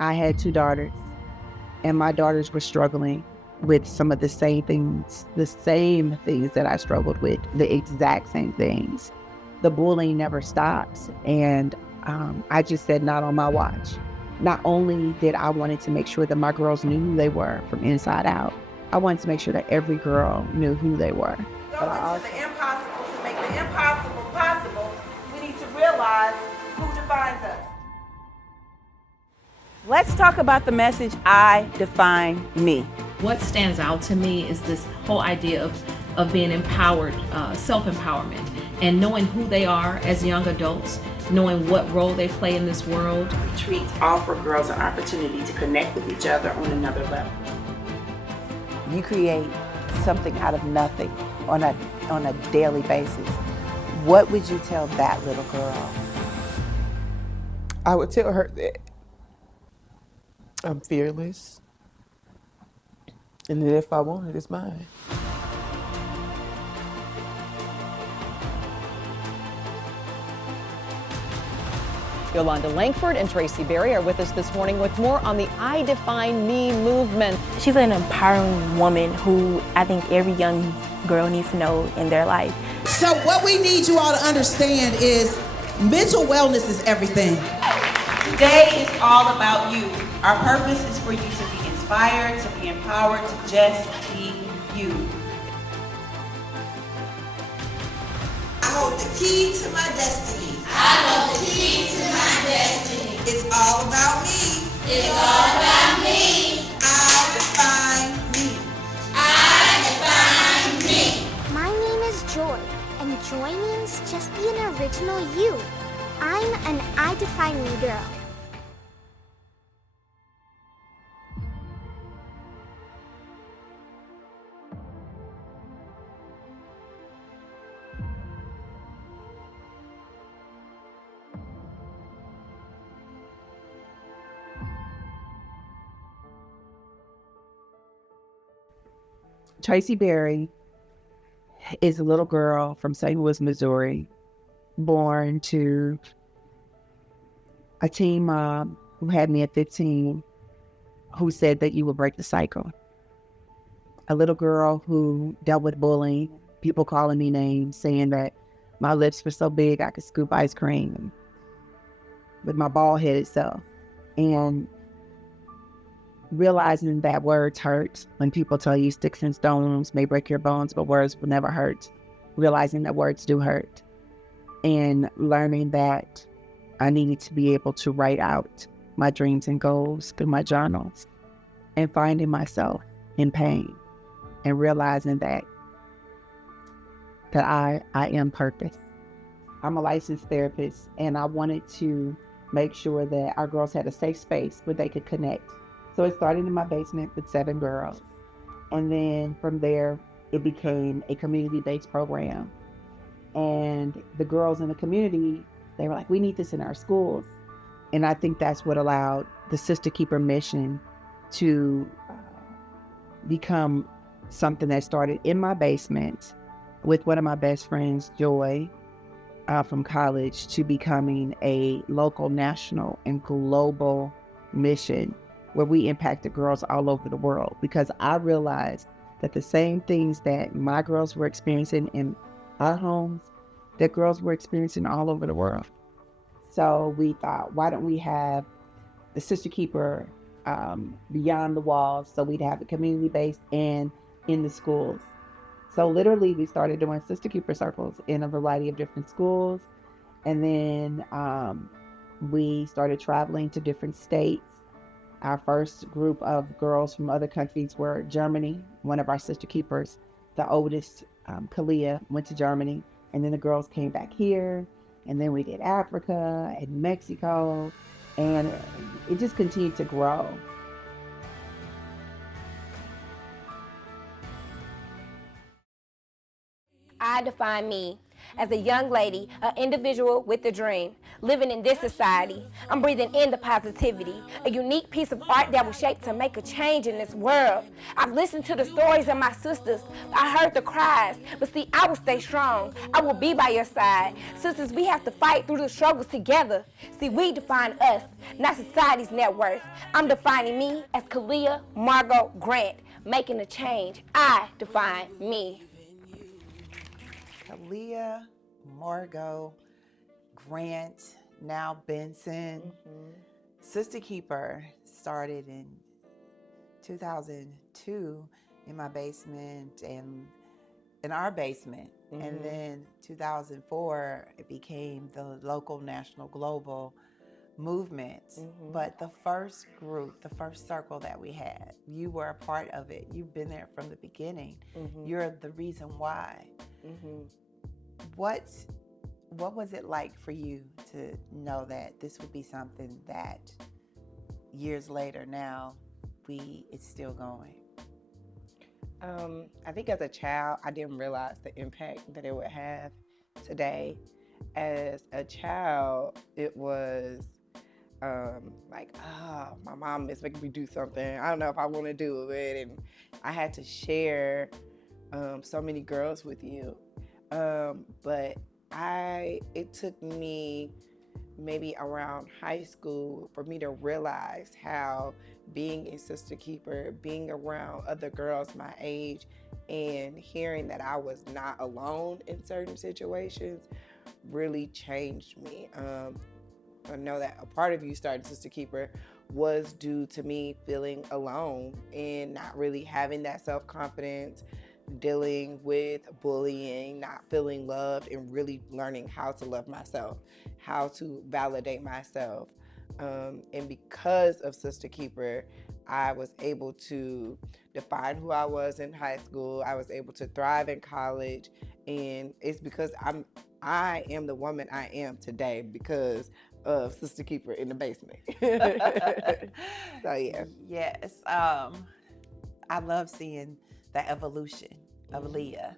I had 2 daughters, and my daughters were struggling with some of the same things that I struggled with, the exact same things. The bullying never stops. And I just said, not on my watch. Not only did I wanted to make sure that my girls knew who they were from inside out, I wanted to make sure that every girl knew who they were. Go into the impossible to make the impossible possible. We need to realize who defines us. Let's talk about the message, I define me. What stands out to me is this whole idea of being empowered, self-empowerment, and knowing who they are as young adults, knowing what role they play in this world. Retreats offer girls an opportunity to connect with each other on another level. You create something out of nothing on a daily basis. What would you tell that little girl? I would tell her that I'm fearless, and that if I want it, it's mine. Yolanda Langford and Tracy Berry are with us this morning with more on the I Define Me movement. She's an empowering woman who I think every young girl needs to know in their life. So what we need you all to understand is mental wellness is everything. Today is all about you. Our purpose is for you to be inspired, to be empowered, to just be you. I hold the key to my destiny. I hold the key to my destiny. It's all about me. It's all about me. I define me. I define me. My name is Joy, and joy means just be an original you. I'm an I Define Me girl. Tracy Berry is a little girl from St. Louis, Missouri, born to a teen mom who had me at 15, who said that you would break the cycle. A little girl who dealt with bullying, people calling me names, saying that my lips were so big I could scoop ice cream with my bald-headed self. And realizing that words hurt. When people tell you sticks and stones may break your bones, but words will never hurt. Realizing that words do hurt. And learning that I needed to be able to write out my dreams and goals through my journals. And finding myself in pain. And realizing that I am purpose. I'm a licensed therapist, and I wanted to make sure that our girls had a safe space where they could connect. So it started in my basement with 7 girls. And then from there, it became a community-based program. And the girls in the community, they were like, we need this in our schools. And I think that's what allowed the SistaKeeper mission to become something that started in my basement with one of my best friends, Joy, from college, to becoming a local, national, and global mission where we impacted girls all over the world, because I realized that the same things that my girls were experiencing in our homes, that girls were experiencing all over the world. So we thought, why don't we have the SistaKeeper beyond the walls, so we'd have it community-based and in the schools. So literally we started doing SistaKeeper circles in a variety of different schools. And then we started traveling to different states. Our first group of girls from other countries were Germany. One of our SistaKeepers, the oldest, Khalia, went to Germany. And then the girls came back here. And then we did Africa and Mexico. And it just continued to grow. I define me. As a young lady, an individual with a dream, living in this society, I'm breathing in the positivity, a unique piece of art that was shaped to make a change in this world. I've listened to the stories of my sisters. I heard the cries, but see, I will stay strong. I will be by your side. Sisters, we have to fight through the struggles together. See, we define us, not society's net worth. I'm defining me as Khalia Margot Grant, making a change. I define me. Khalia Margot Grant, now Benson. SistaKeeper started in 2002 in my basement and in our basement. And then 2004, it became the local, national, global movement. But the first group, the first circle that we had, you were a part of it. You've been there from the beginning. You're the reason why. What was it like for you to know that this would be something that years later now it's still going? I think as a child, I didn't realize the impact that it would have today. As a child, it was like, my mom is making me do something. I don't know if I want to do it. And I had to share so many girls with you. But it took me maybe around high school for me to realize how being a SistaKeeper, being around other girls my age, and hearing that I was not alone in certain situations really changed me. I know that a part of you starting SistaKeeper was due to me feeling alone and not really having that self-confidence, dealing with bullying, not feeling loved, and really learning how to love myself, how to validate myself. And because of SistaKeeper, I was able to define who I was in high school. I was able to thrive in college, and it's because I am the woman I am today because of SistaKeeper in the basement. So yeah. Yes, I love seeing the evolution of Leah.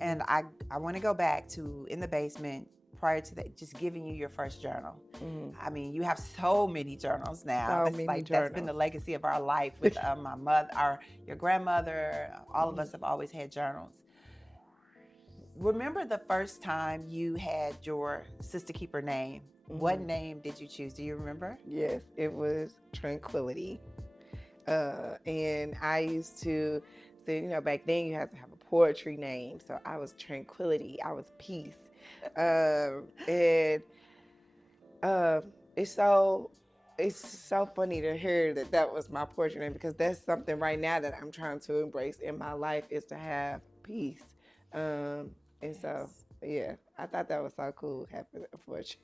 And I want to go back to in the basement prior to that, just giving you your first journal. I mean, you have so many journals now. That's been the legacy of our life with my mother, your grandmother. All of us have always had journals. Remember the first time you had your SistaKeeper name? What name did you choose? Do you remember? Yes, it was Tranquility. And I used to say, back then you had to have a poetry name. So I was Tranquility. I was peace. It's so funny to hear that was my poetry name, because that's something right now that I'm trying to embrace in my life, is to have peace. And so, yeah, I thought that was so cool, having a poetry.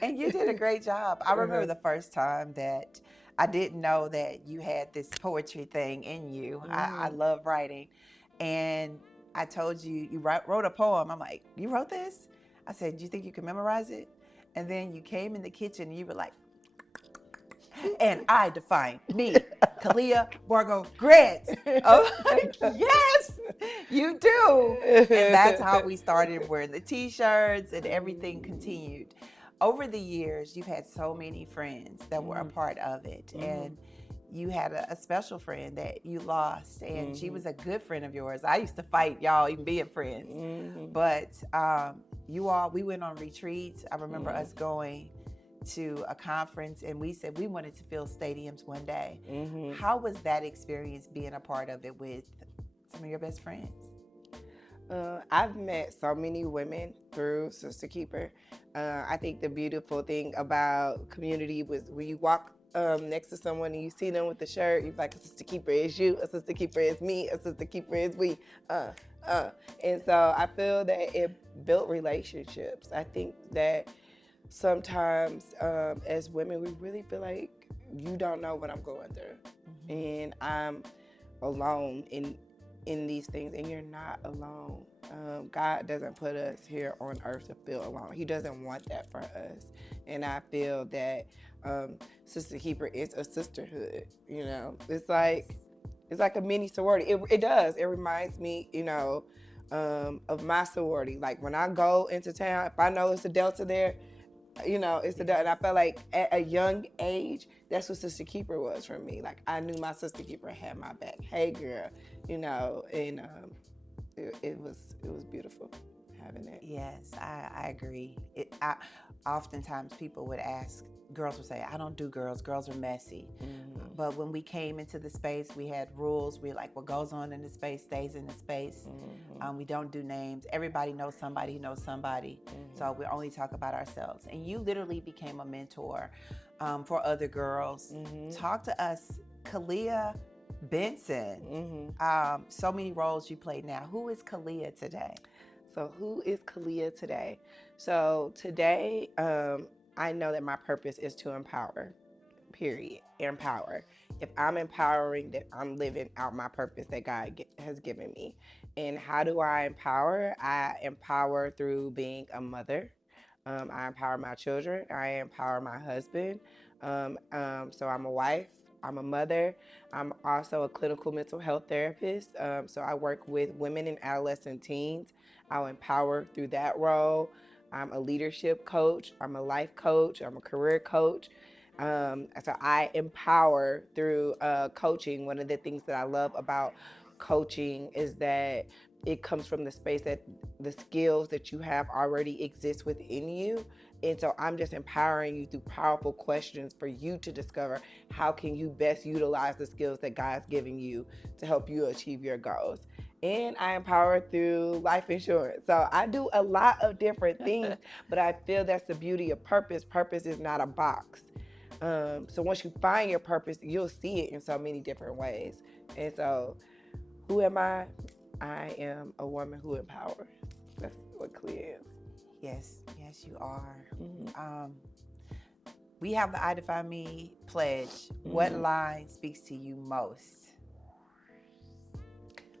And you did a great job. I remember the first time that I didn't know that you had this poetry thing in you. I love writing. And I told you, you wrote a poem. I'm like, you wrote this? I said, do you think you can memorize it? And then you came in the kitchen and you were like, and I define me, Khalia Margot Grant. Oh, yes, you do. And that's how we started wearing the t-shirts, and everything continued. Over the years, you've had so many friends that were a part of it. And you had a special friend that you lost, and she was a good friend of yours. I used to fight y'all even being friends. But we went on retreats. I remember us going to a conference, and we said we wanted to fill stadiums one day. How was that experience being a part of it with some of your best friends? I've met so many women through SistaKeeper. I think the beautiful thing about community was when you walk next to someone and you see them with the shirt, you're like, a SistaKeeper is you, a SistaKeeper is me, a SistaKeeper is we. And so I feel that it built relationships. I think that sometimes as women, we really feel like you don't know what I'm going through. And I'm alone in these things, and you're not alone. God doesn't put us here on earth to feel alone. He doesn't want that for us. And I feel that SistaKeeper is a sisterhood. It's like a mini sorority. It does. It reminds me, of my sorority. Like when I go into town, if I know it's a Delta there, you know, it's a Delta. And I felt like at a young age, that's what SistaKeeper was for me. Like I knew my SistaKeeper had my back. Hey girl, you know, and it was beautiful having it. Yes, I agree. Oftentimes people would ask, girls would say, I don't do girls are messy. Mm-hmm. But when we came into the space, we had rules. We like, what goes on in the space stays in the space. Mm-hmm. We don't do names. Everybody knows somebody who knows somebody. Mm-hmm. So we only talk about ourselves. And you literally became a mentor for other girls. Mm-hmm. Talk to us, Khalia Benson. Mm-hmm. So many roles you play now. Who is Khalia today? So who is Khalia today? So today, I know that my purpose is to empower, period, empower. If I'm empowering, that I'm living out my purpose that God has given me. And how do I empower? I empower through being a mother. I empower my children. I empower my husband. So I'm a wife. I'm a mother. I'm also a clinical mental health therapist. So I work with women and adolescent teens. I'll empower through that role. I'm a leadership coach. I'm a life coach. I'm a career coach. So I empower through coaching. One of the things that I love about coaching is that it comes from the space that the skills that you have already exist within you. And so I'm just empowering you through powerful questions for you to discover how can you best utilize the skills that God's giving you to help you achieve your goals. And I empower through life insurance. So I do a lot of different things, but I feel that's the beauty of purpose. Purpose is not a box. So once you find your purpose, you'll see it in so many different ways. And so who am I? I am a woman who empowers. That's what Khalia is. Yes, you are. Mm-hmm. We have the I Define Me pledge. Mm-hmm. What line speaks to you most?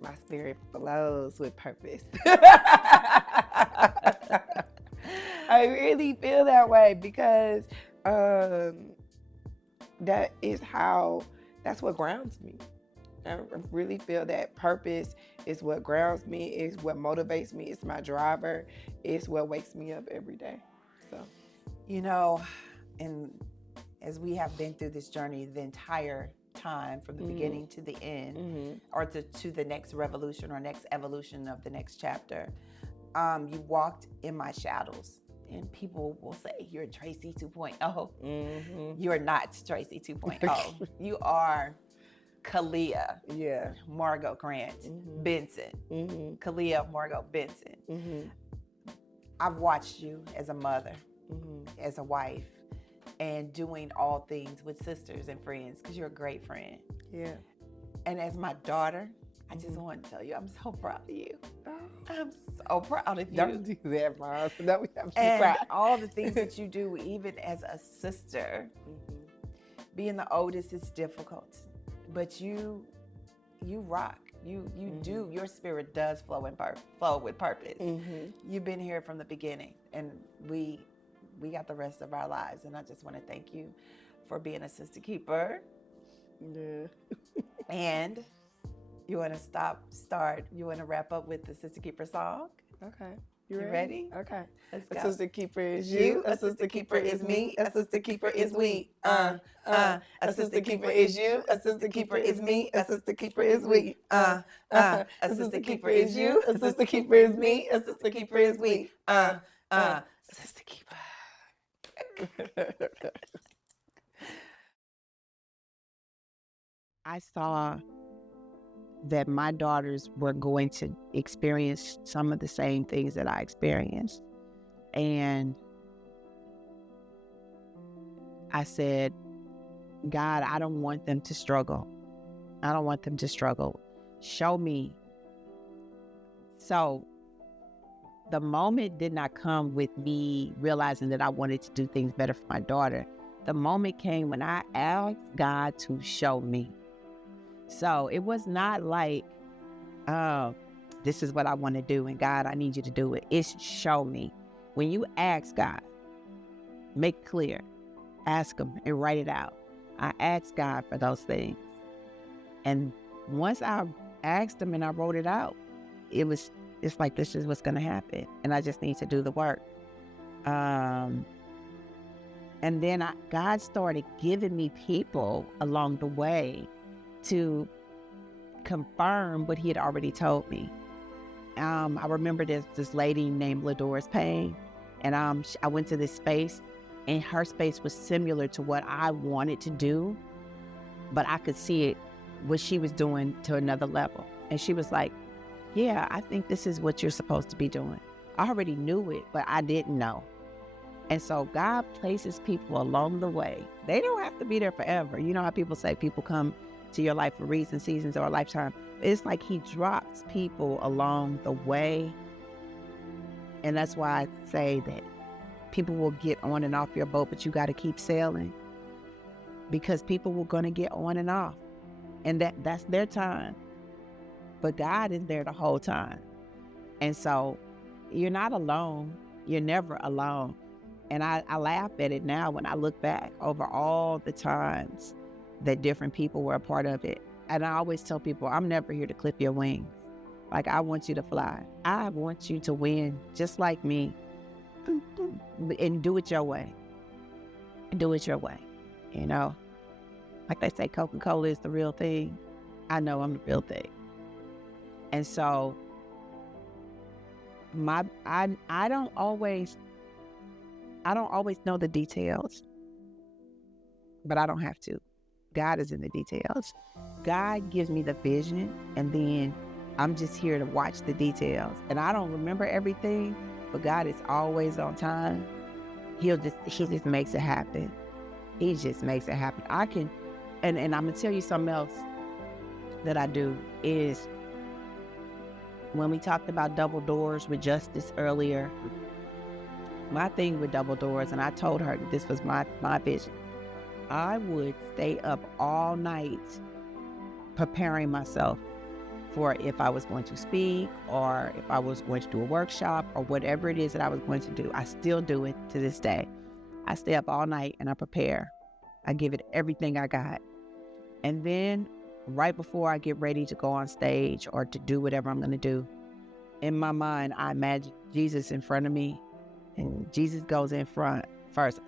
My spirit flows with purpose. I really feel that way because that's what grounds me. I really feel that purpose is what grounds me, is what motivates me, it's my driver, it's what wakes me up every day. So, you know, and as we have been through this journey the entire time from the beginning to the end, or to the next revolution or next evolution of the next chapter, you walked in my shadows. And people will say, you're Tracy 2.0. You're not Tracy 2.0. You are Khalia Margot Grant Benson. Khalia Margot Benson. I've watched you as a mother, as a wife, and doing all things with sisters and friends, because you're a great friend. Yeah. And as my daughter, I just want to tell you, I'm so proud of you. I'm so proud of you. Don't do that, Mom. No, we have to and cry. all the things that you do, even as a sister. Being the oldest is difficult, but you rock. You do. Your spirit does flow with purpose. You've been here from the beginning, and we got the rest of our lives. And I just want to thank you for being a SistaKeeper. Yeah. And you want to you want to wrap up with the SistaKeeper song? Okay. You ready? Okay. Let's A go. SistaKeeper is you, a SistaKeeper is me, a SistaKeeper is we. A SistaKeeper is you, a SistaKeeper is me, a SistaKeeper is we. A SistaKeeper is you, a SistaKeeper is me, a SistaKeeper is we. SistaKeeper. I saw that my daughters were going to experience some of the same things that I experienced. And I said, God, I don't want them to struggle. I don't want them to struggle. Show me. So the moment did not come with me realizing that I wanted to do things better for my daughter. The moment came when I asked God to show me. So it was not like, oh, this is what I want to do, and God, I need you to do it. It's show me. When you ask God, make it clear, ask him and write it out. I asked God for those things. And once I asked him and I wrote it out, it was It's like, this is what's going to happen. And I just need to do the work. And then God started giving me people along the way to confirm what he had already told me. I remember this lady named Ladoris Payne, and I went to this space, and her space was similar to what I wanted to do, but I could see it, what she was doing, to another level. And she was like, yeah, I think this is what you're supposed to be doing. I already knew it, but I didn't know. And so God places people along the way. They don't have to be there forever. You know how people say people come to your life for reasons, seasons, or a lifetime. It's like he drops people along the way. And that's why I say that people will get on and off your boat, but you got to keep sailing, because people were going to get on and off. And that's their time. But God is there the whole time. And so you're not alone. You're never alone. And I laugh at it now when I look back over all the times that different people were a part of it. And I always tell people, I'm never here to clip your wings. Like, I want you to fly. I want you to win just like me. And do it your way. Do it your way. You know, like they say, Coca-Cola is the real thing. I know I'm the real thing. And so I don't always know the details, but I don't have to. God is in the details. God gives me the vision, and then I'm just here to watch the details. And I don't remember everything, but God is always on time. He just makes it happen. He just makes it happen. And I'm gonna tell you something else that I do is, when we talked about double doors with Justice earlier, my thing with double doors, and I told her that this was my vision, I would stay up all night preparing myself for if I was going to speak, or if I was going to do a workshop, or whatever it is that I was going to do. I still do it to this day. I stay up all night and I prepare. I give it everything I got. And then right before I get ready to go on stage or to do whatever I'm going to do, in my mind, I imagine Jesus in front of me, and Jesus goes in front first,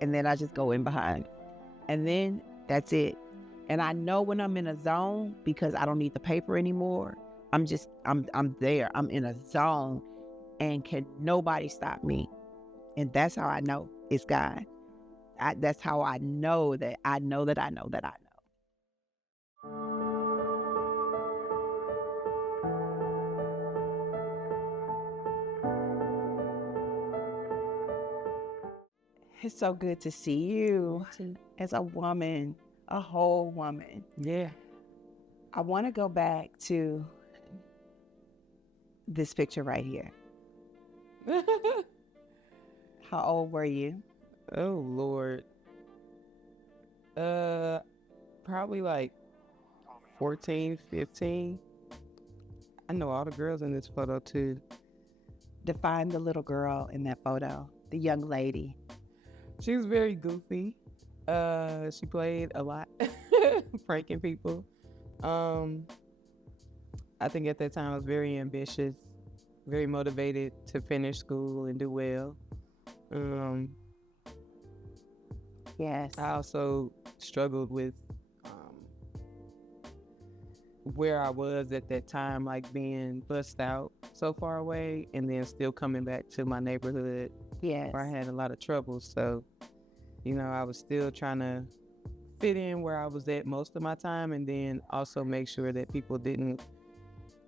and then I just go in behind. And then that's it. And I know when I'm in a zone, because I don't need the paper anymore. I'm there. I'm in a zone, and can nobody stop me. And that's how I know it's God. That's how I know that I know that I know that I know. It's so good to see you as a woman, a whole woman. Yeah. I want to go back to this picture right here. How old were you? Oh, Lord. Probably like 14, 15. I know all the girls in this photo too. Define the little girl in that photo, the young lady. She was very goofy. She played a lot, pranking people. I think at that time I was very ambitious, very motivated to finish school and do well. Yes. I also struggled with where I was at that time, like being bussed out so far away and then still coming back to my neighborhood. Yes. Where I had a lot of trouble. So, you know, I was still trying to fit in where I was at most of my time, and then also make sure that people didn't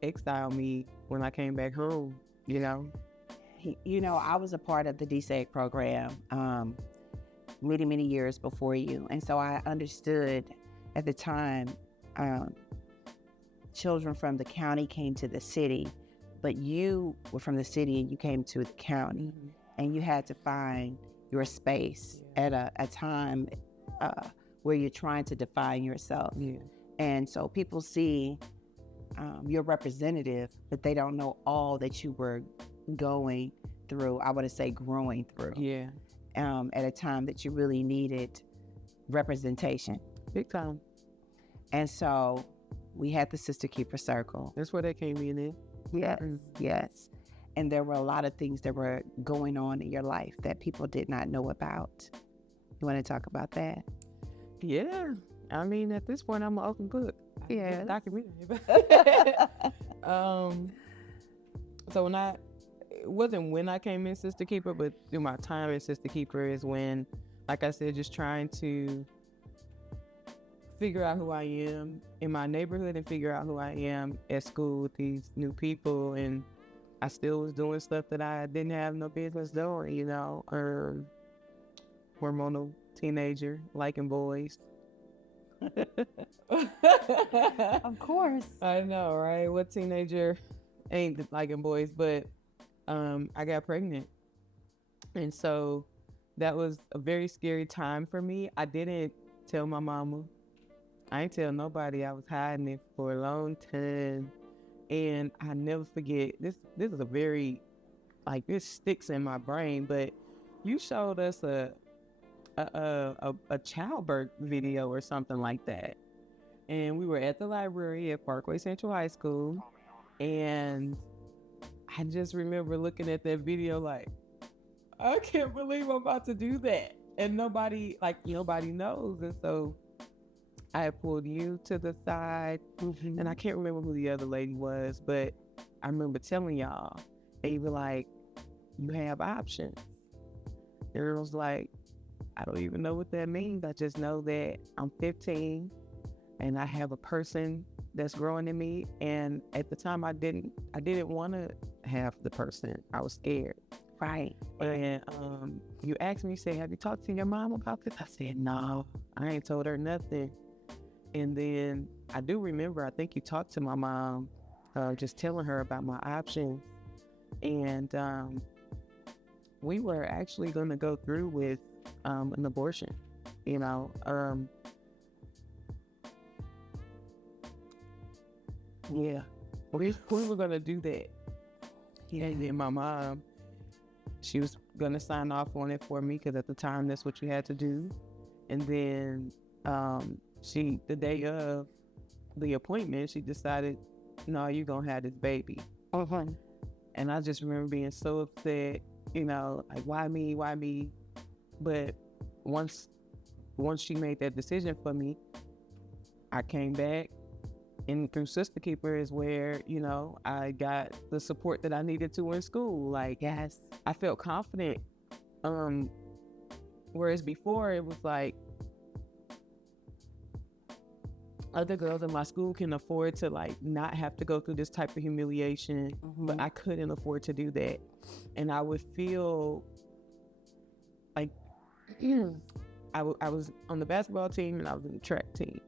exile me when I came back home, you know? You know, I was a part of the DSEG program many, many years before you. And so I understood at the time, children from the county came to the city, but you were from the city and you came to the county. Mm-hmm. And you had to find your space at a time where you're trying to define yourself. Yeah. And so people see your representative, but they don't know all that you were going through, I would say growing through. Yeah. At a time that you really needed representation. Big time. And so we had the SistaKeeper Circle. That's where they came in. Yes, yes. And there were a lot of things that were going on in your life that people did not know about. You want to talk about that? Yeah. I mean, at this point, I'm an open book. Yeah. Documentary. So it wasn't when I came in SistaKeeper, but through my time in SistaKeeper is when, like I said, just trying to figure out who I am in my neighborhood and figure out who I am at school with these new people. And I still was doing stuff that I didn't have no business doing, you know, hormonal teenager, liking boys. Of course. I know, right? What teenager ain't liking boys? But I got pregnant. And so that was a very scary time for me. I didn't tell my mama. I ain't tell nobody. I was hiding it for a long time. And I never forget, this is a very, like, this sticks in my brain, but you showed us a childbirth video or something like that. And we were at the library at Parkway Central High School. And I just remember looking at that video like, I can't believe I'm about to do that. And nobody knows. And so I had pulled you to the side, and I can't remember who the other lady was, but I remember telling y'all, and you were like, you have options. And it was like, I don't even know what that means. I just know that I'm 15 and I have a person that's growing in me. And at the time I didn't want to have the person. I was scared. Right. And you asked me, you said, have you talked to your mom about this? I said, no, I ain't told her nothing. And then I do remember, I think you talked to my mom, just telling her about my options. And we were actually going to go through with an abortion, you know. Yeah, we were going to do that. Yeah. And then my mom, she was going to sign off on it for me because at the time that's what you had to do. And then the day of the appointment, she decided, no, you're going to have this baby. And I just remember being so upset, you know, like, why me? But once she made that decision for me, I came back, and through SistaKeeper is where, you know, I got the support that I needed to in school. Like, yes, I felt confident. Whereas before it was like, other girls in my school can afford to like not have to go through this type of humiliation, but I couldn't afford to do that. And I would feel like I was on the basketball team and I was in the track team,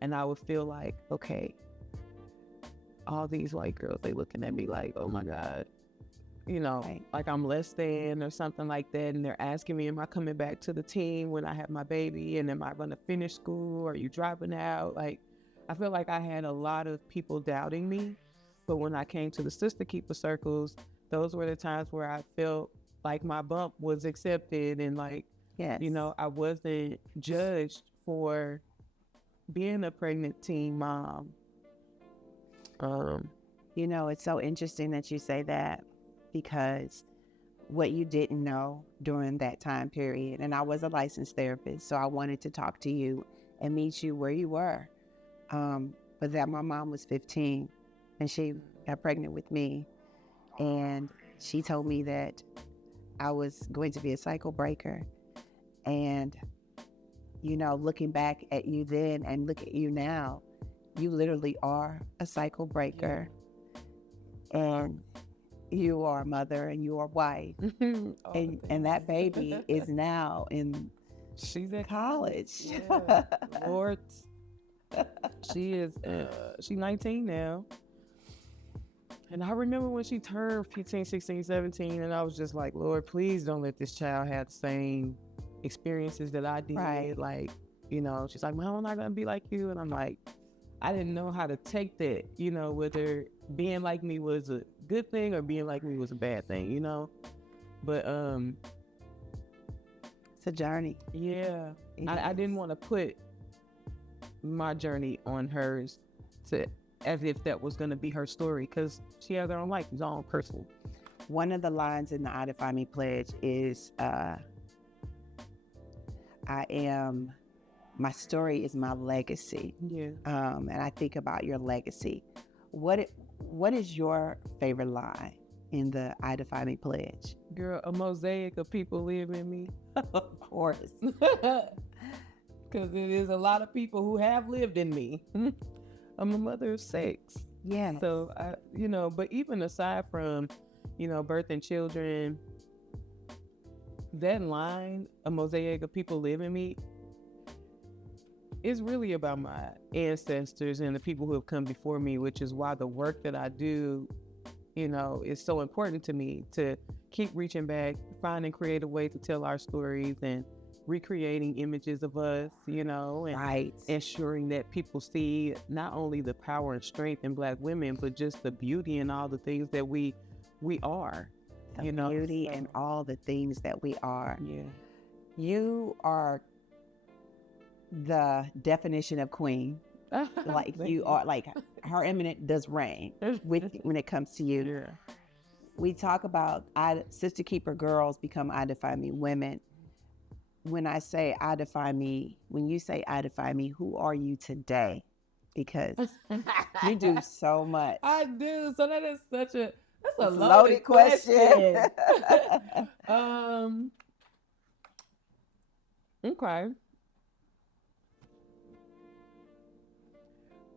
and I would feel like, okay, all these white girls, they looking at me like, oh my God, you know, like I'm less than or something like that. And they're asking me, am I coming back to the team when I have my baby? And am I going to finish school? Are you dropping out? Like, I feel like I had a lot of people doubting me. But when I came to the SistaKeeper circles, those were the times where I felt like my bump was accepted and like, you know, I wasn't judged for being a pregnant teen mom. You know, it's so interesting that you say that, because what you didn't know during that time period, and I was a licensed therapist, so I wanted to talk to you and meet you where you were, but that my mom was 15 and she got pregnant with me, and she told me that I was going to be a cycle breaker. And, you know, looking back at you then and look at you now, you literally are a cycle breaker. And you are a mother and you are a wife. and that baby is now she's at college. Yeah. Lord, she's 19 now. And I remember when she turned 15, 16, 17, and I was just like, Lord, please don't let this child have the same experiences that I did. Right. Like, you know, she's like, well, I'm not gonna be like you. And I'm like, I didn't know how to take that, you know, whether being like me was a good thing or being like me was a bad thing, you know? But it's a journey. Yeah. I didn't want to put my journey on hers to as if that was going to be her story, because she has her own life, her own personal. One of the lines in the I Define Me pledge is, my story is my legacy. Yeah. And I think about your legacy. What is your favorite line in the I Define Me pledge? Girl, a mosaic of people live in me. Of course. Because it is a lot of people who have lived in me. I'm a mother of 6. Yeah. So, but even aside from, birthing children, that line, a mosaic of people live in me, is really about my ancestors and the people who have come before me, which is why the work that I do, is so important to me, to keep reaching back, finding creative ways to tell our stories and recreating images of us, and ensuring that people see not only the power and strength in Black women, but just the beauty and all the things that we are. The beauty and all the things that we are. Yeah. You are the definition of queen. Like you are, like her eminent does reign when it comes to you. Yeah. We talk about SistaKeeper girls become I Define Me women. When I say I define me, when you say I define me, who are you today? Because you do so much. I do. So that is that's a loaded question. Okay.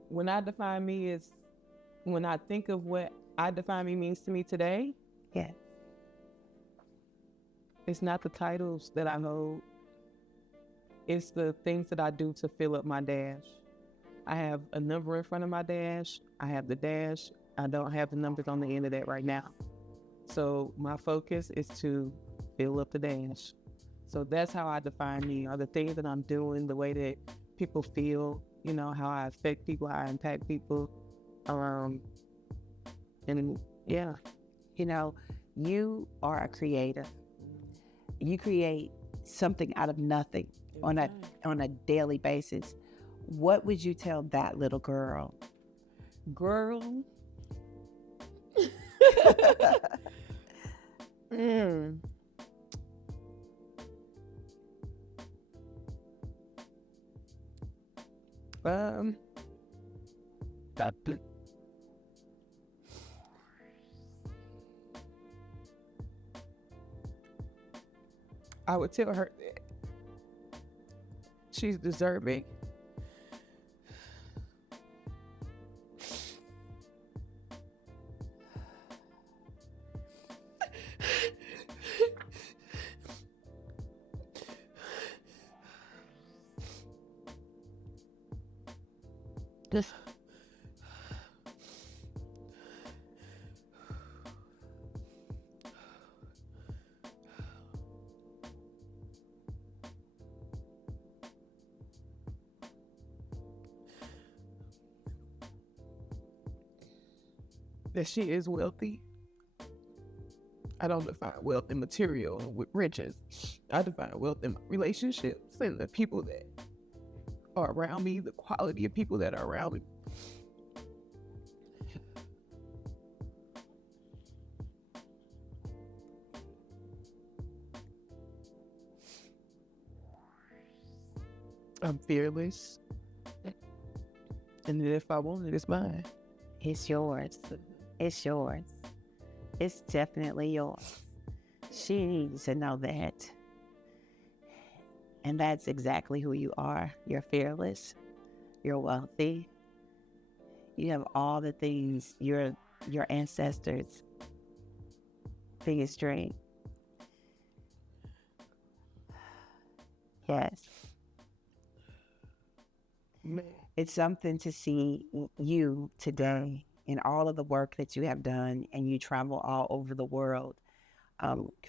When I define me is when I think of what I define me means to me today. Yeah. It's not the titles that I hold. It's the things that I do to fill up my dash. I have a number in front of my dash. I have the dash. I don't have the numbers on the end of that right now. So my focus is to fill up the dash. So that's how I define me, are the things that I'm doing, the way that people feel, how I affect people, how I impact people. And yeah. You are a creator. You create something out of nothing on a daily basis. What would you tell that little girl? Girl. I would tell her that she's deserving. That she is wealthy. I don't define wealth in material and with riches. I define wealth in relationships and the people that are around me, the quality of people that are around me. I'm fearless. And if I want it, it's mine. It's yours. It's yours. It's definitely yours. She needs to know that. And that's exactly who you are. You're fearless. You're wealthy. You have all the things your ancestors' biggest dream. Yes. Man. It's something to see you today in all of the work that you have done, and you travel all over the world,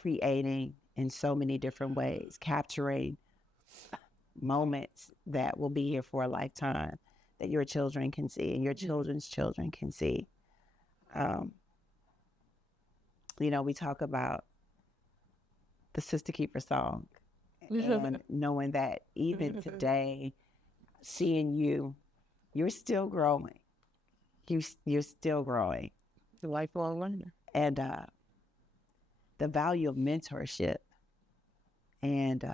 creating in so many different ways, capturing moments that will be here for a lifetime that your children can see and your children's children can see. We talk about the SistaKeeper song, and knowing that even today, seeing you're still growing. you're still growing. The lifelong learner. And the value of mentorship and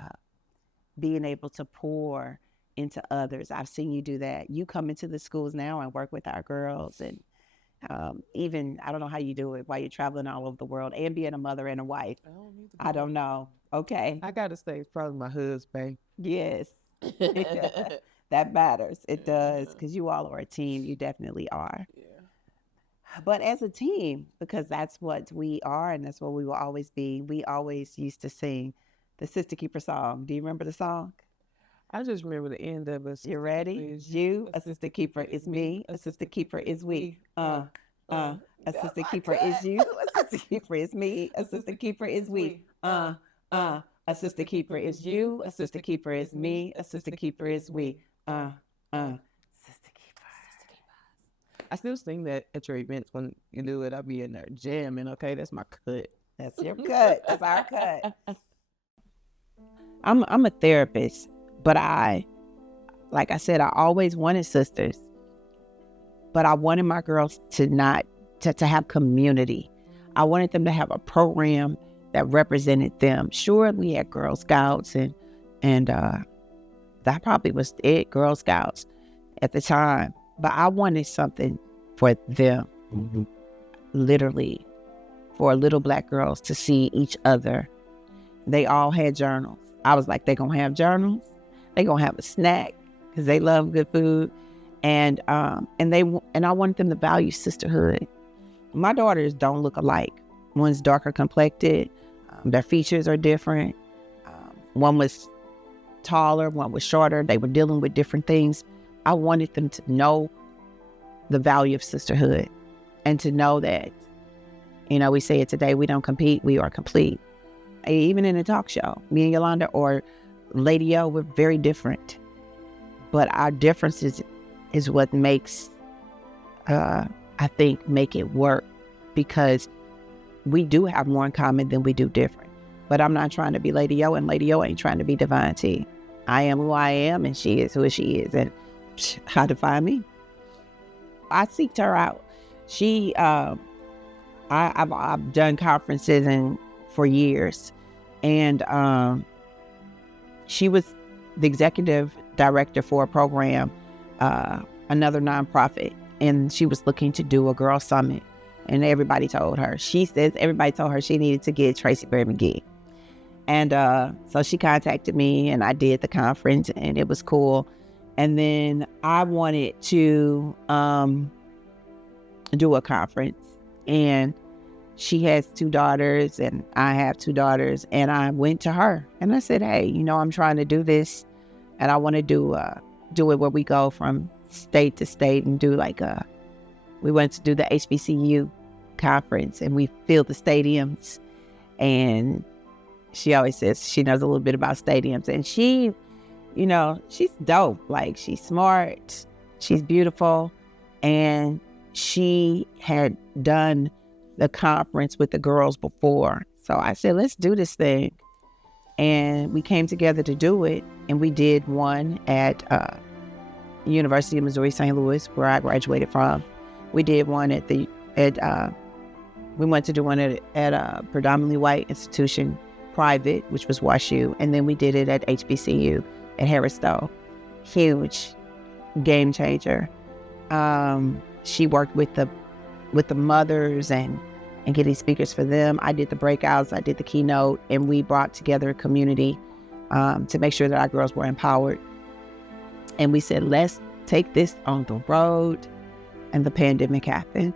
being able to pour into others. I've seen you do that. You come into the schools now and work with our girls, and even, I don't know how you do it while you're traveling all over the world and being a mother and a wife. I don't know. Okay. I gotta say, it's probably my husband. Yes. That matters. It does, because you all are a team. You definitely are. Yeah. But as a team, because that's what we are and that's what we will always be, we always used to sing the SistaKeeper song. Do you remember the song? I just remember the end of it. You ready? You, a SistaKeeper is me, a SistaKeeper is we. A SistaKeeper is you, a SistaKeeper is me, a SistaKeeper is we. A SistaKeeper is you, a SistaKeeper is me, a SistaKeeper is we. I still sing that at your events when you do it. I'll be in there jamming, okay? That's my cut. That's your cut. That's our cut. I'm a therapist, but like I said, I always wanted sisters, but I wanted my girls to have community. I wanted them to have a program that represented them. Sure, we had Girl Scouts and that probably was it, Girl Scouts at the time. But I wanted something for them, literally, for little Black girls to see each other. They all had journals. I was like, they're going to have journals. They're going to have a snack because they love good food. And I wanted them to value sisterhood. My daughters don't look alike. One's darker complected. Their features are different. One was taller, one was shorter. They were dealing with different things. I wanted them to know the value of sisterhood and to know that, we say it today, we don't compete, we are complete. Even in a talk show, me and Yolanda or Lady O, we're very different. But our differences is what makes, I think, make it work, because we do have more in common than we do different. But I'm not trying to be Lady O, and Lady O ain't trying to be Divine T. I am who I am, and she is who she is. And how to find me? I seeked her out. She, I've done conferences for years, and she was the executive director for a program, another nonprofit, and she was looking to do a girl summit. And everybody told her. Everybody told her she needed to get Tracy Bria McGhee. And so she contacted me, and I did the conference, and it was cool. And then I wanted to do a conference, and she has 2 daughters, and I have 2 daughters. And I went to her, and I said, hey, I'm trying to do this, and I want to do it where we go from state to state and do we went to do the HBCU conference, and we filled the stadiums. And she always says she knows a little bit about stadiums, and she, she's dope. She's smart, she's beautiful, and she had done the conference with the girls before. So I said, let's do this thing. And we came together to do it, and we did one at University of Missouri St. Louis, where I graduated from. We did one we went to do one at a predominantly white institution, private, which was WashU, and then we did it at HBCU at Harris Stowe. Huge game changer. She worked with the mothers and getting speakers for them. I did the breakouts, I did the keynote, and we brought together a community to make sure that our girls were empowered. And we said, let's take this on the road. And the pandemic happened.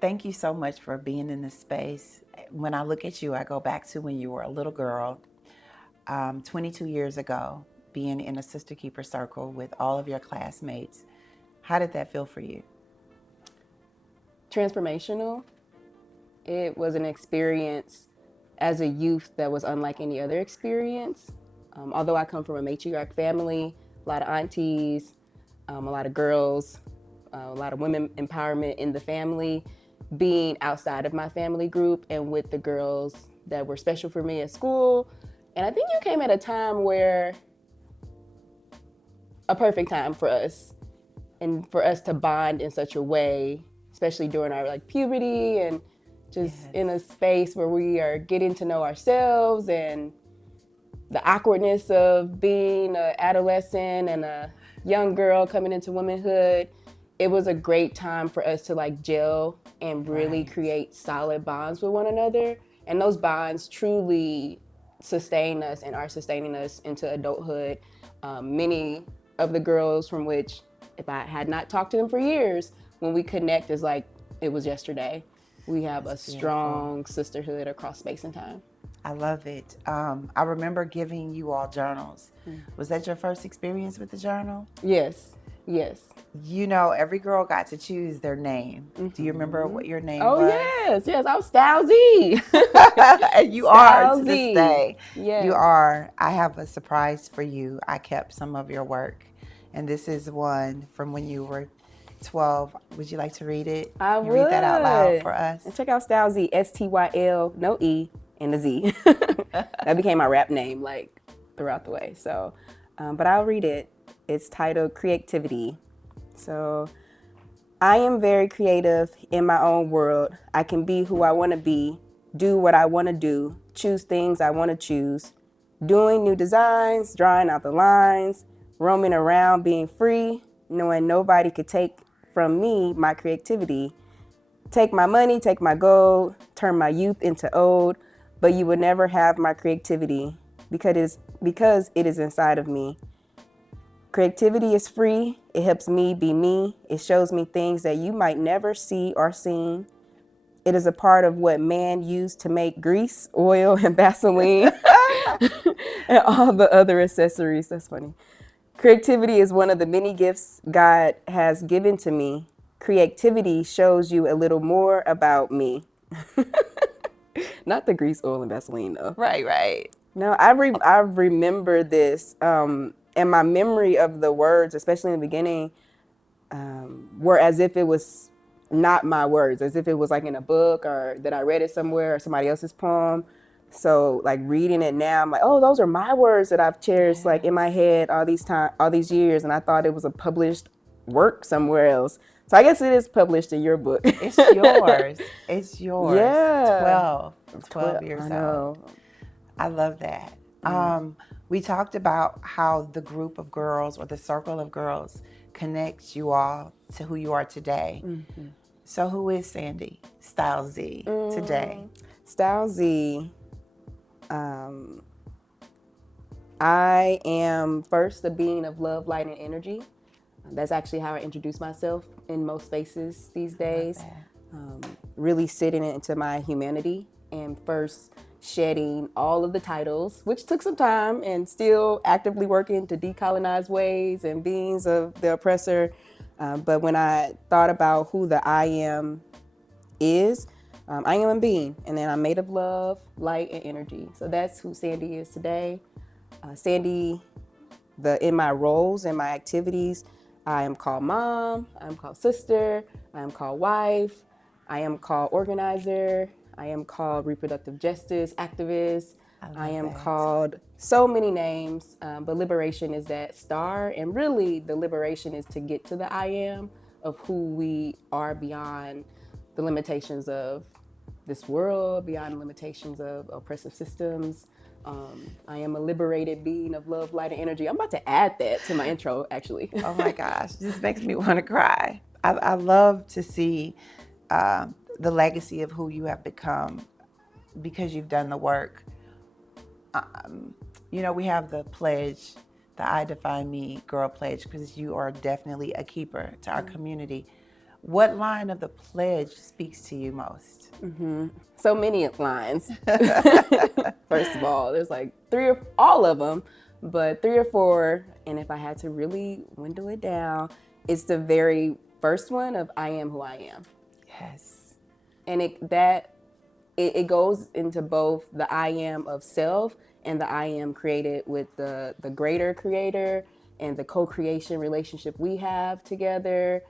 Thank you so much for being in this space. When I look at you, I go back to when you were a little girl, 22 years ago, being in a SistaKeeper circle with all of your classmates. How did that feel for you? Transformational. It was an experience as a youth that was unlike any other experience. Although I come from a matriarch family, a lot of aunties, a lot of girls, a lot of women empowerment in the family, being outside of my family group and with the girls that were special for me at school. And I think you came at a time where, a perfect time for us, and for us to bond in such a way, especially during our like puberty and just in a space where we are getting to know ourselves and the awkwardness of being an adolescent and a young girl coming into womanhood. It was a great time for us to like gel and really create solid bonds with one another. And those bonds truly sustain us and are sustaining us into adulthood. Many of the girls from which, if I had not talked to them for years, when we connect, is like it was yesterday. We have a strong sisterhood across space and time. I love it. I remember giving you all journals. Was that your first experience with the journal? Yes, yes. You know, every girl got to choose their name. Do you remember what your name was? Oh, yes, I'm Style Z. And you are to this day. Yes. You are. I have a surprise for you. I kept some of your work, and this is one from when you were 12. Would you like to read it? I would. Read that out loud for us. And check out Style Z, STYL, no E, and a Z. That became my rap name like throughout the way. So, but I'll read it. It's titled Creativity. So, I am very creative in my own world. I can be who I want to be, do what I want to do, choose things I want to choose, doing new designs, drawing out the lines, roaming around, being free, knowing nobody could take from me my creativity. Take my money, take my gold, turn my youth into old, but you would never have my creativity because it is inside of me. Creativity is free. It helps me be me. It shows me things that you might never see or seen. It is a part of what man used to make grease, oil, and Vaseline, and all the other accessories. That's funny. Creativity is one of the many gifts God has given to me. Creativity shows you a little more about me. Not the grease, oil, and Vaseline, though. Right. No, I remember this. And my memory of the words, especially in the beginning, were as if it was not my words, as if it was like in a book or that I read it somewhere or somebody else's poem. So like reading it now, I'm like, oh, those are my words that I've cherished like in my head all these years. And I thought it was a published work somewhere else. So I guess it is published in your book. It's yours. It's yours. Yeah. 12 years old. I love that. We talked about how the group of girls or the circle of girls connects you all to who you are today. So who is Sandy Style Z today? Style Z, I am first a being of love, light, and energy. That's actually how I introduce myself in most spaces these days. Really sitting into my humanity and first shedding all of the titles, which took some time, and still actively working to decolonize ways and beings of the oppressor. But when I thought about who the I am is, I am a being, and then I'm made of love, light, and energy. So that's who Sandy is today. Sandy, in my roles and my activities, I am called mom, I'm called sister, I am called wife, I am called organizer, I am called reproductive justice activist. I am called so many names, but liberation is that star. And really the liberation is to get to the I am of who we are beyond the limitations of this world, beyond the limitations of oppressive systems. I am a liberated being of love, light, and energy. I'm about to add that to my intro, actually. Oh my gosh, this makes me want to cry. I love to see the legacy of who you have become because you've done the work. You know, we have the pledge, the I Define Me Girl Pledge, because you are definitely a keeper to our community. What line of the pledge speaks to you most? So many lines. First of all, there's like all of them, but 3 or 4. And if I had to really window it down, it's the very first one of I am who I am. Yes. And it goes into both the I am of self and the I am created with the greater creator and the co-creation relationship we have together.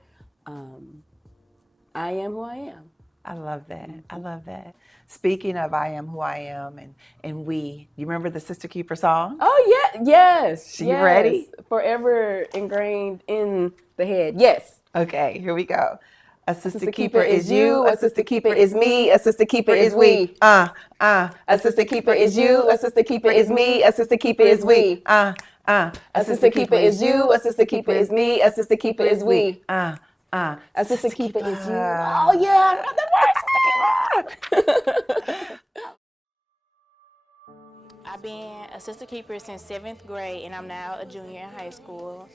I am who I am. I love that. I love that. Speaking of I am who I am and we, you remember the Sister Keeper song? Oh, yeah. Yes. You ready? Forever ingrained in the head. Yes. Okay, here we go. A Sister Sister Keeper Keeper is you, a Sister Keeper is me, a Sister Keeper is we. A Sister Keeper is you, a Sister Keeper is me, a Sister Keeper is we. A Sister Keeper is you, a Sister Keeper is me, a Sister Keeper is we. A Sister Keeper is you. Oh, yeah. I love that word, Sister Keeper. I've been a Sister Keeper since 7th grade, and I'm now a junior in high school.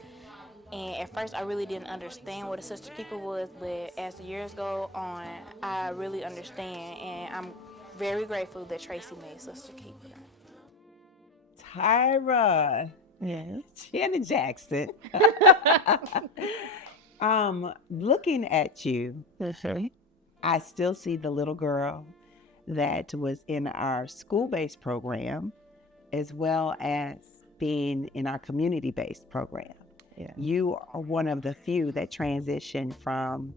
And at first, I really didn't understand what a Sister Keeper was, but as the years go on, I really understand, and I'm very grateful that Tracy made Sister Keeper. Tyra. Yes. Lena Jackson. Looking at you, I still see the little girl that was in our school-based program, as well as being in our community-based program. Yeah. You are one of the few that transitioned from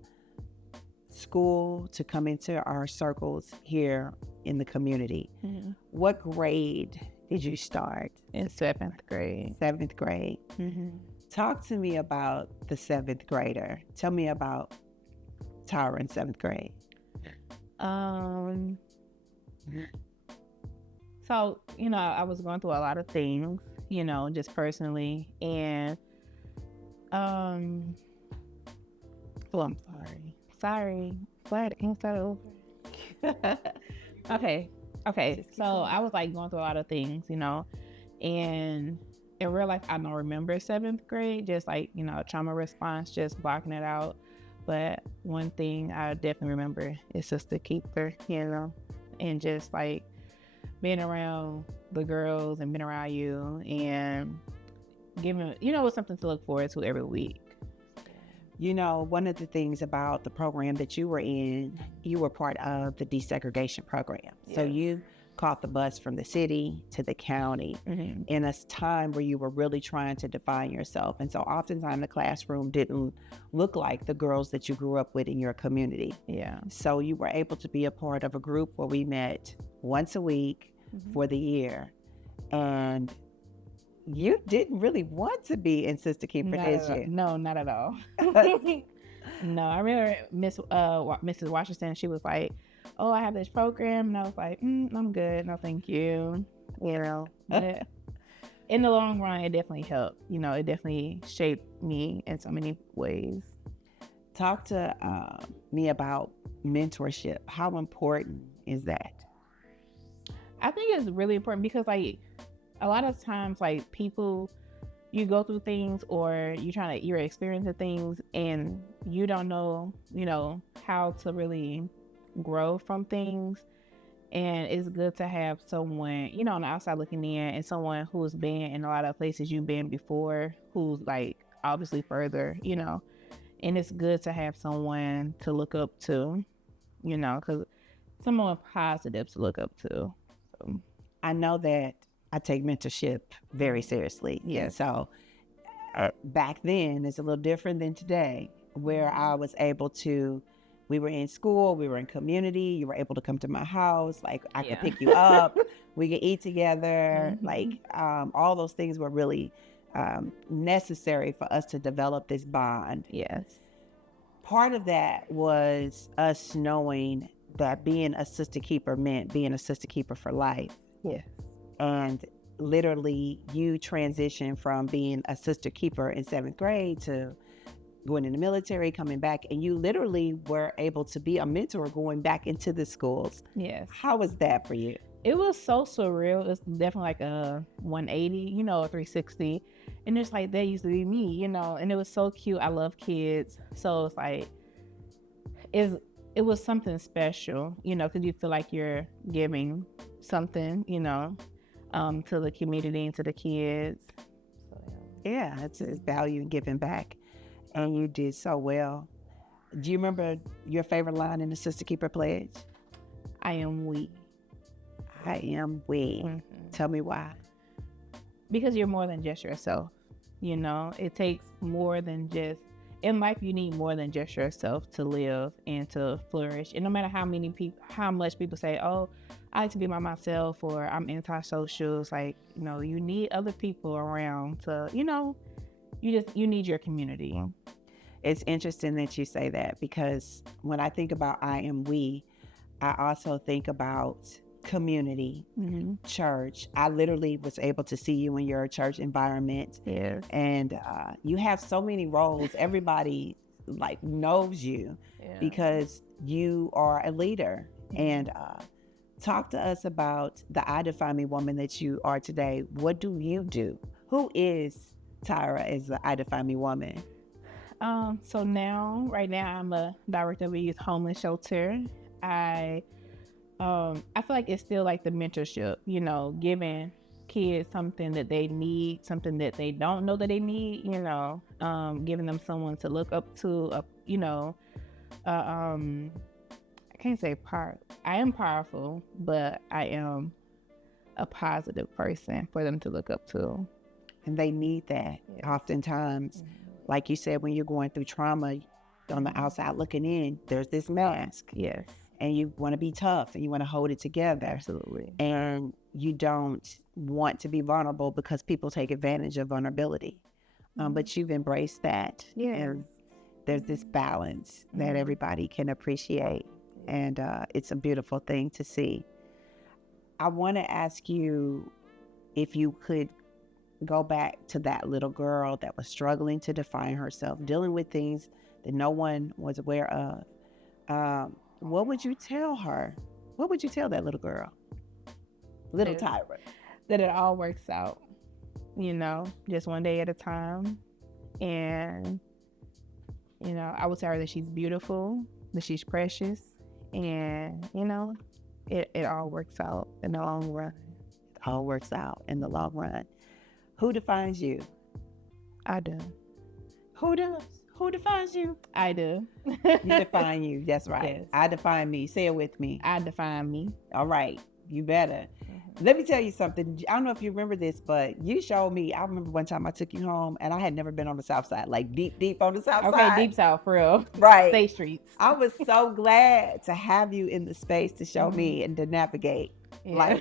school to come into our circles here in the community. Mm-hmm. What grade did you start? In 7th grade. 7th grade. Mm-hmm. Talk to me about the 7th grader. Tell me about Tyra in 7th grade. So, you know, I was going through a lot of things, you know, just personally, and I'm sorry. Can you start over? Okay. So I was like going through a lot of things, you know, and in real life, I don't remember 7th grade, just like, you know, trauma response, just blocking it out. But one thing I definitely remember is Sister Keeper, you know, and just like being around the girls and being around you and giving, you know, something to look forward to every week. You know, one of the things about the program that you were in, you were part of the desegregation program. Yes. So you caught the bus from the city to the county in a time where you were really trying to define yourself. And so oftentimes the classroom didn't look like the girls that you grew up with in your community. Yeah. So you were able to be a part of a group where we met once a week for the year. And you didn't really want to be in Sister Keeper, did you? No, not at all. No, I remember Mrs. Washington, she was like, oh, I have this program. And I was like, I'm good. No, thank you. You know, but in the long run, it definitely helped. You know, it definitely shaped me in so many ways. Talk to me about mentorship. How important is that? I think it's really important because, like, a lot of times, like, people, you go through things or you're experiencing things and you don't know, you know, how to really grow from things. And it's good to have someone, you know, on the outside looking in, and someone who's been in a lot of places you've been before, who's like obviously further, you know, and it's good to have someone to look up to, you know, because someone positive to look up to. So. I know that I take mentorship very seriously. Yeah. So back then it's a little different than today, where I was able to, we were in school, we were in community, you were able to come to my house, like I could pick you up, we could eat together, like all those things were really necessary for us to develop this bond. Yes. Part of that was us knowing that being a Sister Keeper meant being a Sister Keeper for life. Yeah. And literally you transitioned from being a Sister Keeper in 7th grade to going in the military, coming back, and you literally were able to be a mentor going back into the schools. Yes. How was that for you? It was so surreal. It's definitely like a 180, you know, a 360. And it's like, that used to be me, you know, and it was so cute. I love kids. So it's like, it was something special, you know, because you feel like you're giving something, you know, to the community and to the kids. So, yeah, it's value in giving back. And you did so well. Do you remember your favorite line in the Sister Keeper Pledge? I am we. I am we. Tell me why. Because you're more than just yourself. You know, it takes more than just, in life you need more than just yourself to live and to flourish. And no matter how much people say, oh, I like to be by myself, or I'm antisocial, it's like, you need other people around to, you need your community. It's interesting that you say that, because when I think about I am we, I also think about community, church. I literally was able to see you in your church environment. Yeah. And you have so many roles. Everybody knows you because you are a leader. And talk to us about the I Define Me woman that you are today. What do you do? Who is Tyra as the I Define Me woman? So right now I'm a director of a youth homeless shelter. I feel like it's still like the mentorship, giving kids something that they need, something that they don't know that they need, giving them someone to look up to, I can't say I am powerful, but I am a positive person for them to look up to. And they need that oftentimes. Like you said, when you're going through trauma, on the outside looking in, there's this mask. Yes. And you want to be tough and you want to hold it together. Absolutely. And you don't want to be vulnerable because people take advantage of vulnerability. But you've embraced that. Yeah. And there's this balance that everybody can appreciate. And it's a beautiful thing to see. I want to ask you if you could go back to that little girl that was struggling to define herself, dealing with things that no one was aware of. What would you tell her? What would you tell that little girl? Little Tyra. That it all works out, just one day at a time. And, I would tell her that she's beautiful, that she's precious, and, it all works out in the long run. It all works out in the long run. Who defines you? I do. Who does? Who defines you? I do. You define you. That's right. Yes. I define me. Say it with me. I define me. All right. You better. Let me tell you something. I don't know if you remember this, but you showed me. I remember one time I took you home and I had never been on the South Side, like deep on the South side. Okay, deep South, for real. Right. State streets. I was so glad to have you in the space to show me and to navigate. Yeah.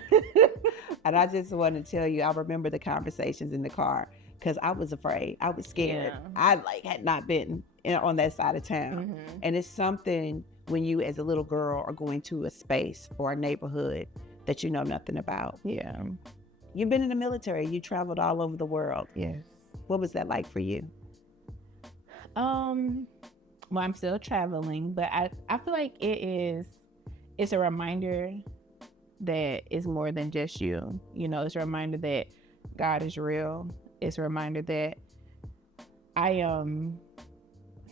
And I just want to tell you, I remember the conversations in the car because I was afraid. I was scared. Yeah. I had not been on that side of town. And it's something when you as a little girl are going to a space or a neighborhood that you know nothing about. Yeah. You've been in the military. You traveled all over the world. Yes. What was that like for you? Well, I'm still traveling, but I feel like it's a reminder that it's more than just you. It's a reminder that God is real. It's a reminder that sometimes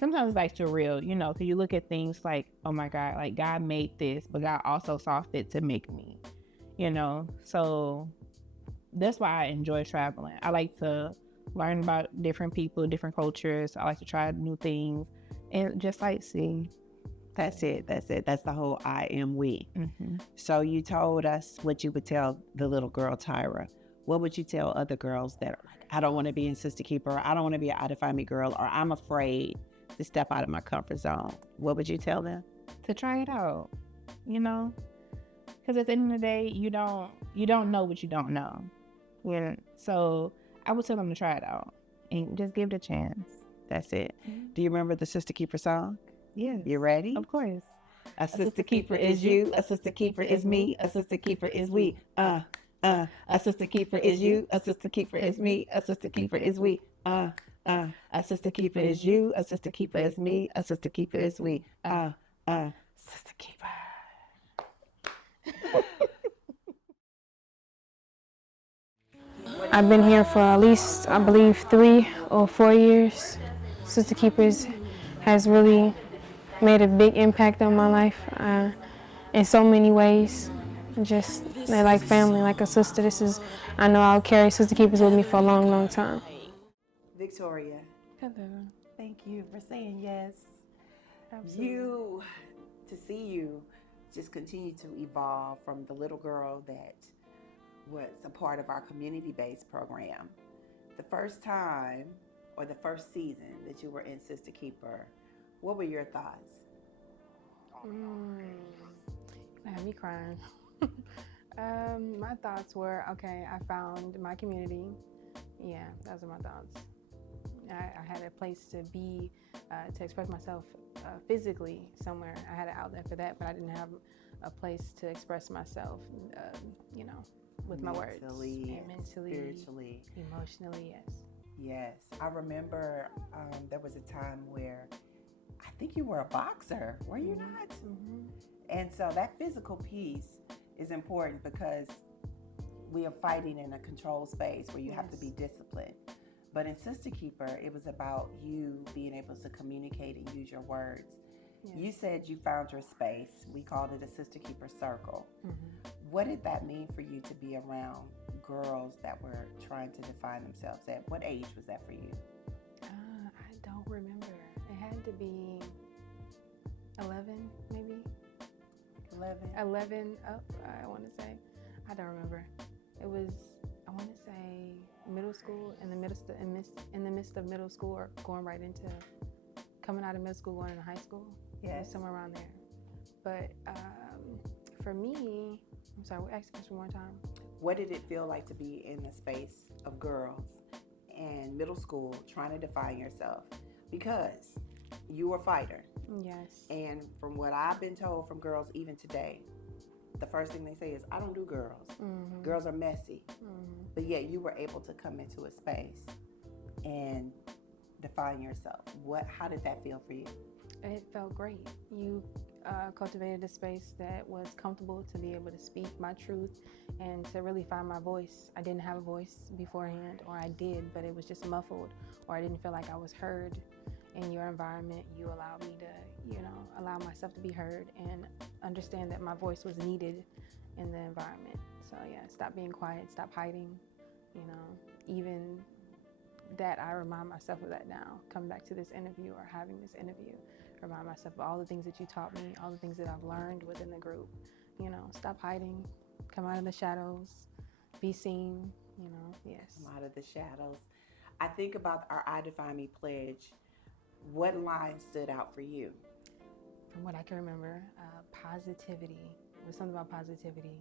it's like surreal, because you look at things like, oh my God, like God made this, but God also saw fit to make me, so that's why I enjoy traveling. I like to learn about different people, different cultures. I like to try new things and just see. That's it. That's the whole I am we. So you told us what you would tell the little girl Tyra. What would you tell other girls that are like, I don't want to be in SistaKeeper, I don't want to be an I Define Me girl, or I'm afraid to step out of my comfort zone? What would you tell them? To try it out, because at the end of the day, you don't know what you don't know. So I would tell them to try it out and just give it a chance. That's it. Do you remember the SistaKeeper song? Yeah. You ready? Of course. A SistaKeeper is you, a SistaKeeper is me, a SistaKeeper is we. A SistaKeeper is you, a SistaKeeper is me, a SistaKeeper is we. A SistaKeeper is you, a SistaKeeper is me, a SistaKeeper is we. SistaKeeper. I've been here for at least, I believe, 3 or 4 years. SistaKeepers has really made a big impact on my life in so many ways. They're like family, like a sister. I know I'll carry SistaKeepers with me for a long, long time. Victoria. Hello. Thank you for saying yes. Absolutely. To see you just continue to evolve from the little girl that was a part of our community-based program. The first time or the first season that you were in SistaKeeper, what were your thoughts? You had me crying. My thoughts were, okay, I found my community. Yeah, those are my thoughts. I had a place to be, to express myself physically somewhere. I had an outlet for that, but I didn't have a place to express myself, you know, with my words. Mentally, Mentally, spiritually, emotionally, yes. Yes, I remember there was a time where I think you were a boxer, were you not? And so that physical piece is important because we are fighting in a controlled space where you have to be disciplined. But in SistaKeeper, it was about you being able to communicate and use your words. Yes. You said you found your space. We called it a SistaKeeper circle. What did that mean for you to be around girls that were trying to define themselves? At what age was that for you? I don't remember. It had to be 11, maybe. 11 up, I want to say. I don't remember. It was, I want to say, middle school, in the midst of middle school, or going right into coming out of middle school, going into high school. Yes. Somewhere around there. But for me, I'm sorry, ask the question one more time. What did it feel like to be in the space of girls in middle school trying to define yourself? Because you were a fighter. Yes. And from what I've been told from girls even today, the first thing they say is, I don't do girls. Girls are messy. But yet you were able to come into a space and define yourself. How did that feel for you? It felt great. You cultivated a space that was comfortable to be able to speak my truth and to really find my voice. I didn't have a voice beforehand, or I did, but it was just muffled, or I didn't feel like I was heard. In your environment, you allowed me to, allow myself to be heard and understand that my voice was needed in the environment. So yeah, stop being quiet, stop hiding, even that I remind myself of that now. Coming back to this interview or having this interview, remind myself of all the things that you taught me, all the things that I've learned within the group. Stop hiding, come out of the shadows, be seen, yes. Come out of the shadows. I think about our I Define Me pledge. What line stood out for you? From what I can remember, positivity. It was something about positivity.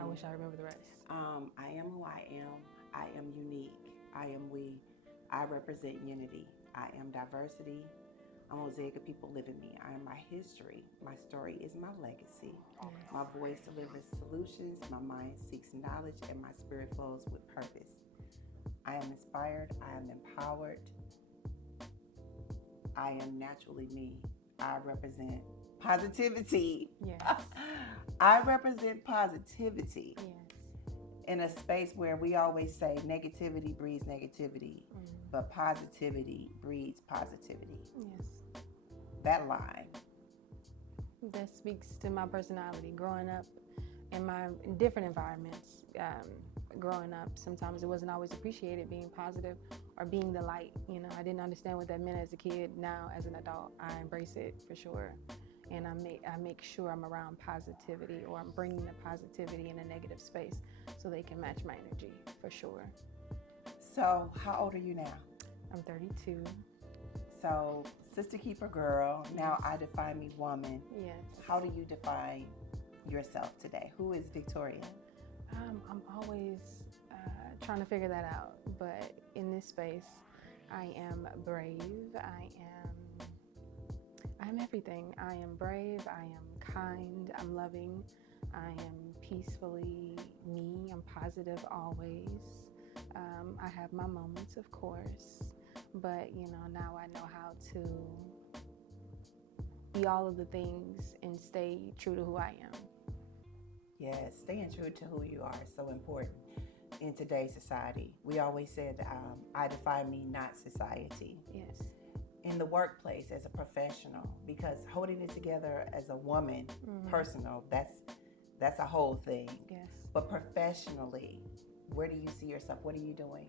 I wish I remember the rest. I am who I am. I am unique. I am we. I represent unity. I am diversity. A mosaic of people live in me. I am my history. My story is my legacy. My voice delivers solutions. My mind seeks knowledge, and my spirit flows with purpose. I am inspired. I am empowered. I am naturally me. I represent positivity. Yes. I represent positivity. Yes. In a space where we always say negativity breeds negativity, but positivity breeds positivity. Yes. That line. That speaks to my personality. Growing up in different environments, growing up, sometimes it wasn't always appreciated being positive or being the light. I didn't understand what that meant as a kid. Now, as an adult, I embrace it for sure. And I make sure I'm around positivity, or I'm bringing the positivity in a negative space so they can match my energy for sure. So how old are you now? I'm 32. So SistaKeeper girl, now I Define Me woman. Yes. How do you define yourself today? Who is Victoria? I'm always trying to figure that out, but in this space, I am brave. I'm everything. I am brave. I am kind. I'm loving. I am peacefully me. I'm positive always. I have my moments, of course, but now I know how to be all of the things and stay true to who I am. Yes, staying true to who you are is so important in today's society. We always said, I define me, not society. Yes. In the workplace as a professional, because holding it together as a woman, personal, that's a whole thing. Yes. But professionally, where do you see yourself? What are you doing?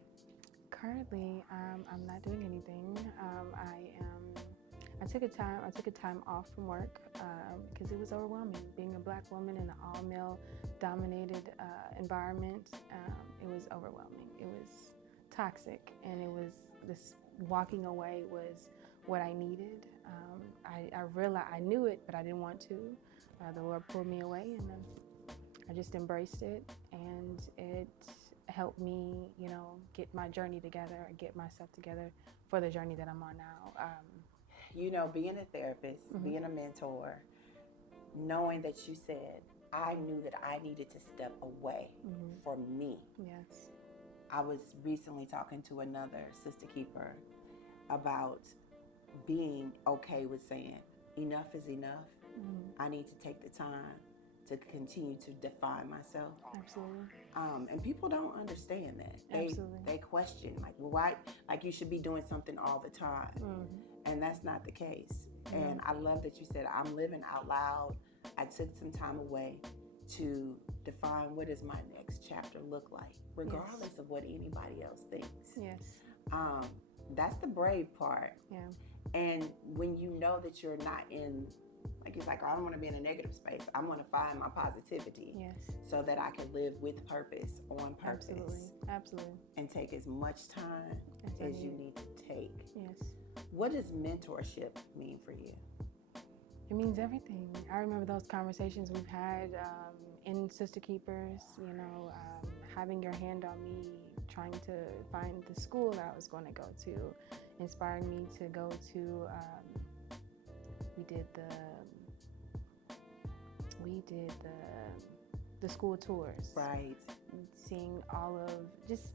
Currently, I'm not doing anything. I took a time off from work because it was overwhelming. Being a Black woman in an all-male dominated environment, it was overwhelming. It was toxic, and it was this walking away was what I needed. I realized I knew it, but I didn't want to. The Lord pulled me away, and I just embraced it, and it helped me, you know, get my journey together, get myself together for the journey that I'm on now. You know, being a therapist, Mhm. being a mentor, knowing that you said, I knew that I needed to step away Mhm. for me. Yes. I was recently talking to another SistaKeeper about being okay with saying, enough is enough. Mhm. I need to take the time to continue to define myself. Absolutely. And people don't understand that. Absolutely. They question, like, well, why? Like, you should be doing something all the time. Mhm. And that's not the case. No. And I love that you said, I'm living out loud. I took some time away to define what does my next chapter look like, regardless of what anybody else thinks. Yes. That's the brave part. Yeah. And when you know that you're not in, like, it's like, I don't want to be in a negative space. I want to find my positivity. Yes. So that I can live with purpose, on purpose. Absolutely. Absolutely. And take as much time as you need to take. Yes. What does mentorship mean for you? It means everything. I remember those conversations we've had in SistaKeepers, you know, having your hand on me, trying to find the school that I was going to go to, inspiring me to go to, we did the school tours. Right. Seeing all of just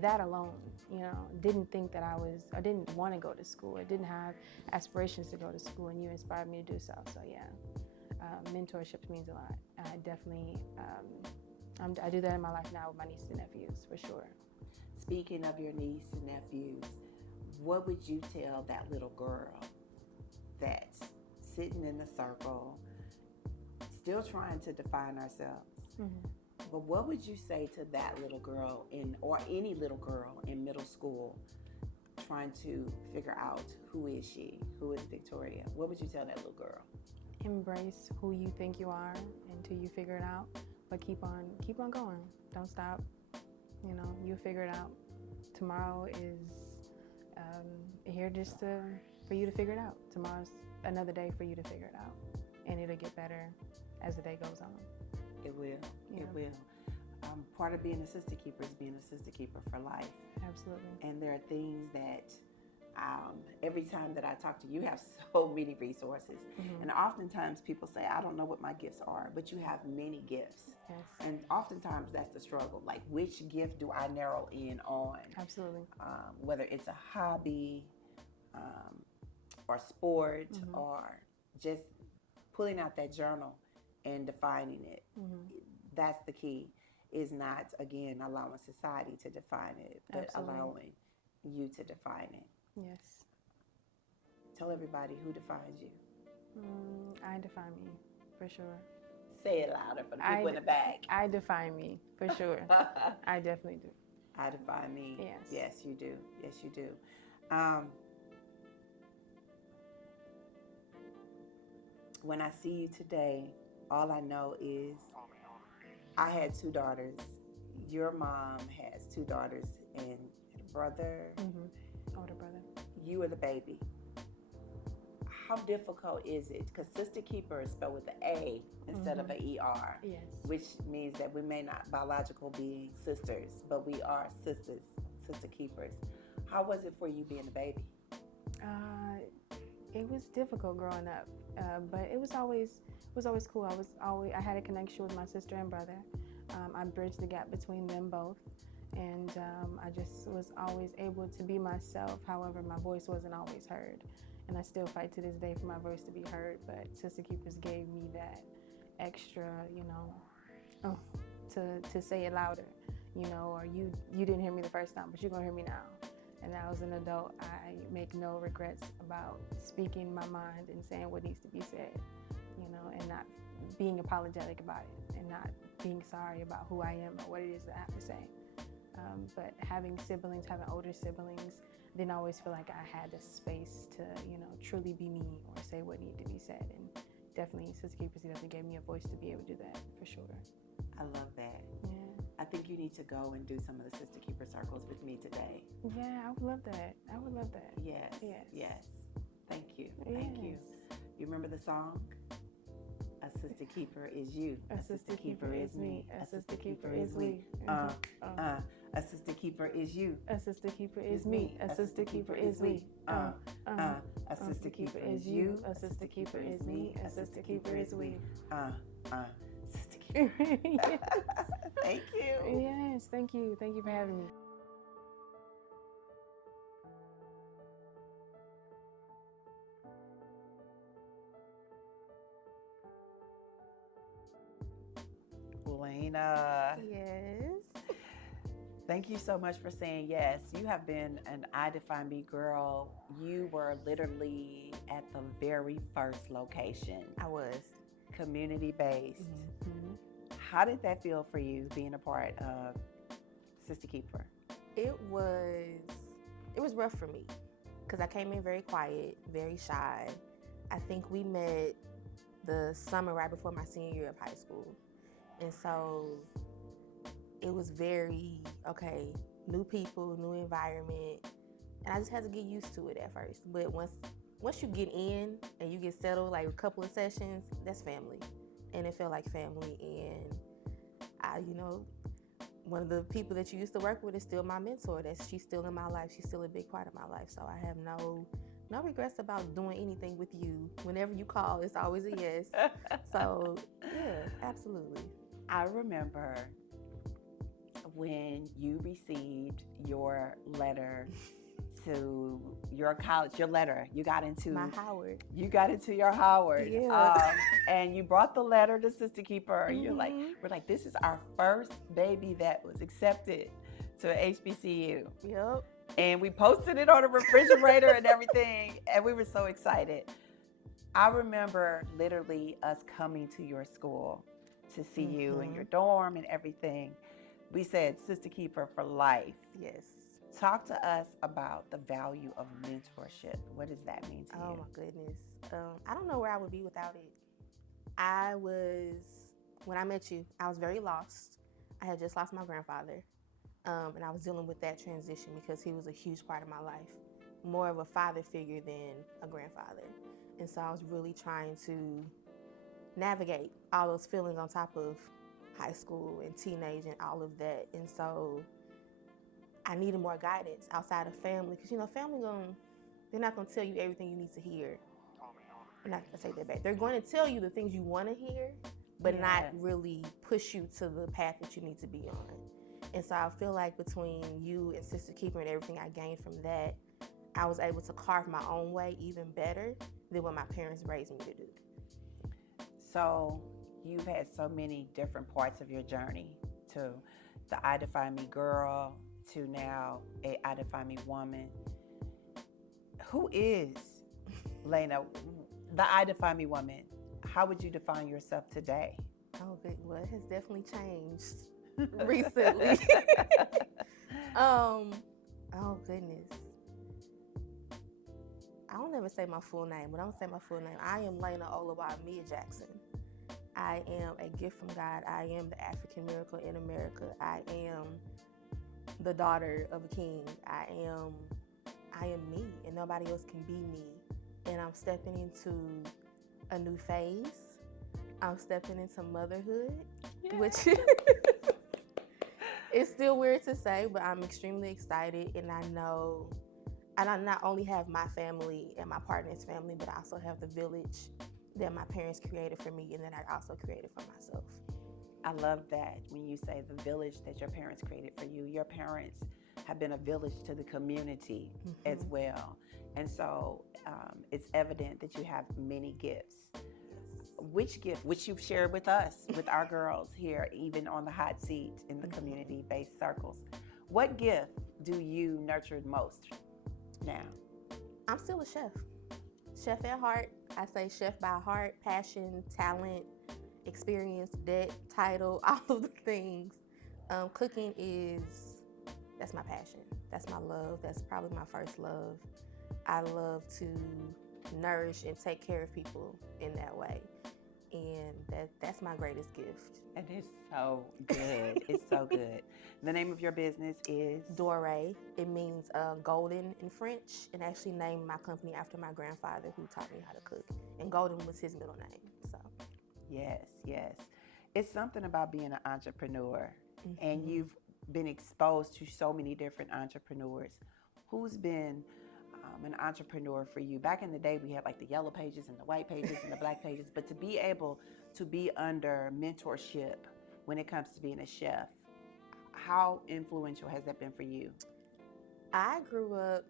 that alone, you know, didn't think that I didn't want to go to school. I didn't have aspirations to go to school, and you inspired me to do so. So yeah, mentorship means a lot. I definitely, I do that in my life now with my nieces and nephews, for sure. Speaking of your niece and nephews, what would you tell that little girl that's sitting in the circle, still trying to define ourselves? Mm-hmm. But what would you say to that little girl or any little girl in middle school trying to figure out who is she, who is Victoria? What would you tell that little girl? Embrace who you think you are until you figure it out, but keep on going. Don't stop. You know, you'll figure it out. Tomorrow is here just for you to figure it out. Tomorrow's another day for you to figure it out, and it'll get better as the day goes on. It will. Yeah. It will. Part of being a SistaKeeper is being a SistaKeeper for life. Absolutely. And there are things that every time that I talk to you, you have so many resources. Mm-hmm. And oftentimes people say, I don't know what my gifts are, but you have many gifts. Yes. And oftentimes that's the struggle. Like, which gift do I narrow in on? Absolutely. Whether it's a hobby or sport Mm-hmm. or just pulling out that journal and defining it. Mm-hmm. That's the key, is not, again, allowing society to define it, but Absolutely. allowing you to define it. Yes. Tell everybody who defines you. I define me, for sure. Say it louder for the people in the back. I define me, for sure. I definitely do. I define me. Yes. Yes, you do. Yes, you do. When I see you today, all I know is I had 2 daughters. Your mom has 2 daughters and a brother. Mm-hmm. Older brother. You are the baby. How difficult is it? Because SistaKeeper is spelled with an A instead of an ER. Yes. Which means that we may not biological being sisters, but we are sisters, SistaKeepers. How was it for you being a baby? It was difficult growing up, but it was always cool. I had a connection with my sister and brother. I bridged the gap between them both, and I just was always able to be myself. However, my voice wasn't always heard, and I still fight to this day for my voice to be heard. But SistaKeepers gave me that extra, you know, to say it louder, you know, or you didn't hear me the first time, but you're gonna hear me now. And now as an adult, I make no regrets about speaking my mind and saying what needs to be said, you know, and not being apologetic about it and not being sorry about who I am or what it is that I have to say. But having older siblings, didn't always feel like I had the space to, you know, truly be me or say what needed to be said. And definitely SistaKeepers definitely gave me a voice to be able to do that, for sure. I love that. Yeah. I think you need to go and do some of the Sister Keeper circles with me today. Yeah, I would love that. I would love that. Yes. Yes. Yes. Thank you. Thank you. You remember the song? A Sister Keeper is you. A Sister Keeper is me. A Sister Keeper is we. A Sister Keeper is you. A Sister Keeper is me. A Sister Keeper is we. A Sister Keeper is you. A Sister Keeper is me. A Sister Keeper is we. Sister Keeper. Yes. Thank you. Yes, thank you. Thank you for having me. Lena. Yes. Thank you so much for saying yes. You have been an I Define Me girl. You were literally at the very first location. I was. Community-based. How did that feel for you, being a part of Sister Keeper? It was rough for me because I came in very quiet, very shy. I think we met the summer right before my senior year of high school. And so it was very, okay, new people, new environment. And I just had to get used to it at first. But once you get in and you get settled, like a couple of sessions, that's family. And it felt like family. And one of the people that you used to work with is still my mentor. She's still in my life. She's still a big part of my life. So I have no regrets about doing anything with you. Whenever you call, it's always a yes. So yeah, absolutely. I remember when you received your letter to your college, you got into my Howard. You got into your Howard. Yeah. And you brought the letter to Sister Keeper. You're like, we're like, this is our first baby that was accepted to HBCU. Yep. And we posted it on the refrigerator and everything. And we were so excited. I remember literally us coming to your school to see you in your dorm and everything. We said Sister Keeper for life. Yes. Talk to us about the value of mentorship. What does that mean to you? Oh my goodness. I don't know where I would be without it. When I met you, I was very lost. I had just lost my grandfather. And I was dealing with that transition because he was a huge part of my life. More of a father figure than a grandfather. And so I was really trying to navigate all those feelings on top of high school and teenage and all of that. And so I needed more guidance outside of family because, family they're not going to tell you everything you need to hear. I'm not going to take that back. They're going to tell you the things you want to hear, but not really push you to the path that you need to be on. And so I feel like between you and Sister Keeper and everything I gained from that, I was able to carve my own way even better than what my parents raised me to do. So you've had so many different parts of your journey, to the I Define Me girl, to now a I Define Me woman. Who is Lena, the I Define Me woman? How would you define yourself today? Oh, well, it has definitely changed recently. Oh goodness. I don't ever say my full name, but I don't say my full name. I am Lena Otey-Myton Jackson. I am a gift from God. I am the African miracle in America. I am the daughter of a king. I am me, and nobody else can be me. And I'm stepping into a new phase. I'm stepping into motherhood, which it's still weird to say, but I'm extremely excited. And I know I not only have my family and my partner's family, but I also have the village that my parents created for me and that I also created for myself. I love that when you say the village that your parents created for you. Your parents have been a village to the community as well. And so it's evident that you have many gifts. Which gift, which you've shared with us, with our girls here, even on the hot seat in the community-based circles. What gift do you nurture most now? I'm still a chef. Chef at heart. I say chef by heart, passion, talent, experience, debt, title, all of the things. Cooking that's my passion. That's my love. That's probably my first love. I love to nourish and take care of people in that way. And that's my greatest gift. And it's so good. It's so good. The name of your business is? Doré. It means golden in French, and actually named my company after my grandfather who taught me how to cook. And golden was his middle name. So. Yes, yes. It's something about being an entrepreneur, and you've been exposed to so many different entrepreneurs. Who's been an entrepreneur for you? Back in the day, we had like the yellow pages and the white pages and the black pages, but to be able to be under mentorship when it comes to being a chef, how influential has that been for you? I grew up,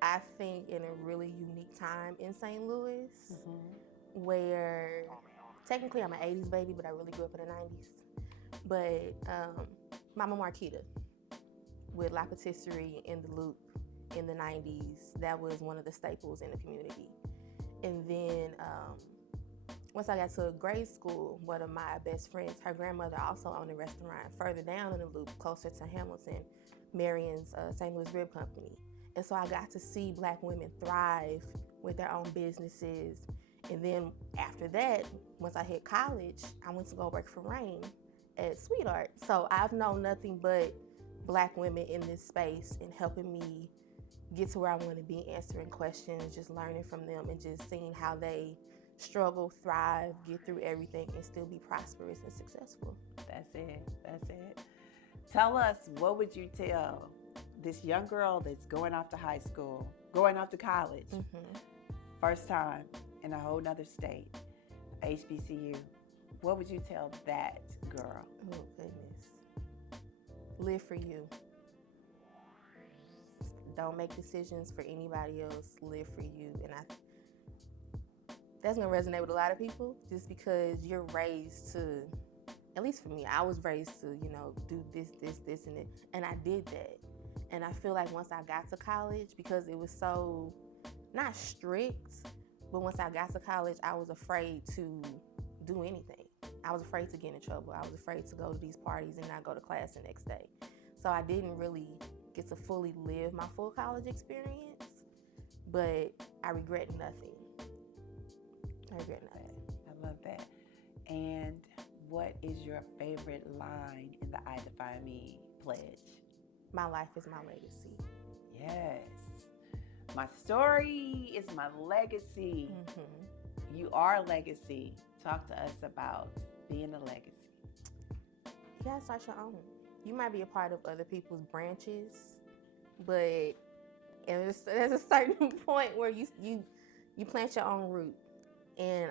I think, in a really unique time in St. Louis, where technically I'm an 80s baby, but I really grew up in the 90s. But Mama Marquita with La Patisserie in the Loop in the 90s, that was one of the staples in the community. And then once I got to grade school, one of my best friends, her grandmother also owned a restaurant further down in the Loop, closer to Hamilton, Marion's St. Louis Rib Company. And so I got to see Black women thrive with their own businesses. And then after that, once I hit college, I went to go work for Rain at Sweetheart. So I've known nothing but Black women in this space and helping me get to where I want to be, answering questions, just learning from them and just seeing how they struggle, thrive, get through everything and still be prosperous and successful. That's it. That's it. Tell us, what would you tell this young girl that's going off to high school, going off to college, first time in a whole nother state, HBCU? What would you tell that girl? Oh, goodness. Live for you. Don't make decisions for anybody else. Live for you. And that's going to resonate with a lot of people just because you're raised to, at least for me, I was raised to, do this, and I did that. And I feel like once I got to college, because it was so, not strict, but once I got to college, I was afraid to do anything. I was afraid to get in trouble. I was afraid to go to these parties and not go to class the next day. So I didn't really get to fully live my full college experience, but I regret nothing. I regret nothing. I love that. And what is your favorite line in the I Define Me pledge? My life is my legacy. Yes. My story is my legacy. You are a legacy. Talk to us about being a legacy. You gotta start your own. You might be a part of other people's branches, but there's a certain point where you plant your own root. And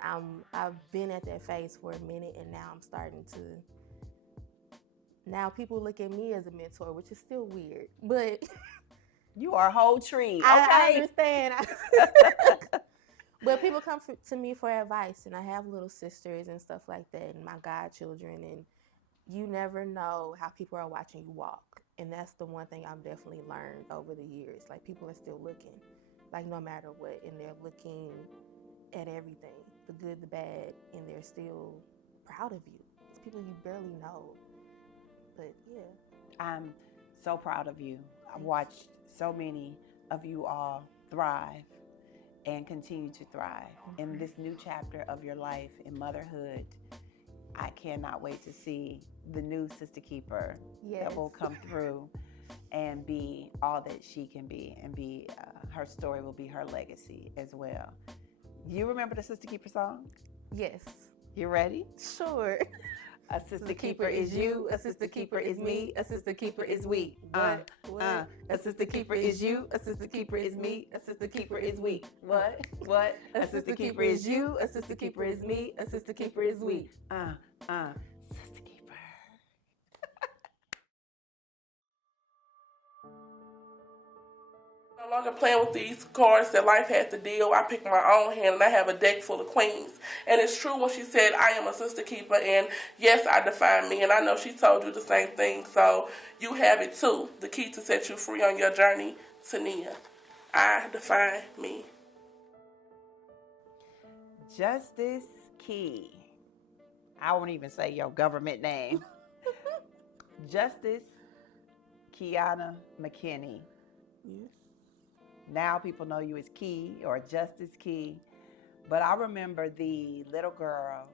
I've been at that phase for a minute, and now I'm starting to. Now people look at me as a mentor, which is still weird, but you are a whole tree. Okay, I understand. But people come to me for advice, and I have little sisters and stuff like that, and my godchildren, and you never know how people are watching you walk. And that's the one thing I've definitely learned over the years. Like, people are still looking, like, no matter what, and they're looking at everything, the good, the bad, and they're still proud of you. It's people you barely know. But yeah. I'm so proud of you. I've watched so many of you all thrive and continue to thrive in this new chapter of your life in motherhood. I cannot wait to see the new SistaKeeper that will come through and be all that she can be, and be her story will be her legacy as well. You remember the SistaKeeper song? Yes. You ready? Sure. A SistaKeeper is you, a SistaKeeper is me, a SistaKeeper is we. A SistaKeeper is you, a SistaKeeper is me, a SistaKeeper is we. What? A SistaKeeper is you, a SistaKeeper is me, a SistaKeeper is we. SistaKeeper. No longer playing with these cards that life has to deal. I pick my own hand and I have a deck full of queens. And it's true when she said, I am a SistaKeeper, and yes, I define me. And I know she told you the same thing, so you have it too. The key to set you free on your journey to Nia. I define me. Justice Key. I won't even say your government name. Justice Kiana Mczkinney. Yes. Now people know you as Key or Justice Key. But I remember the little girl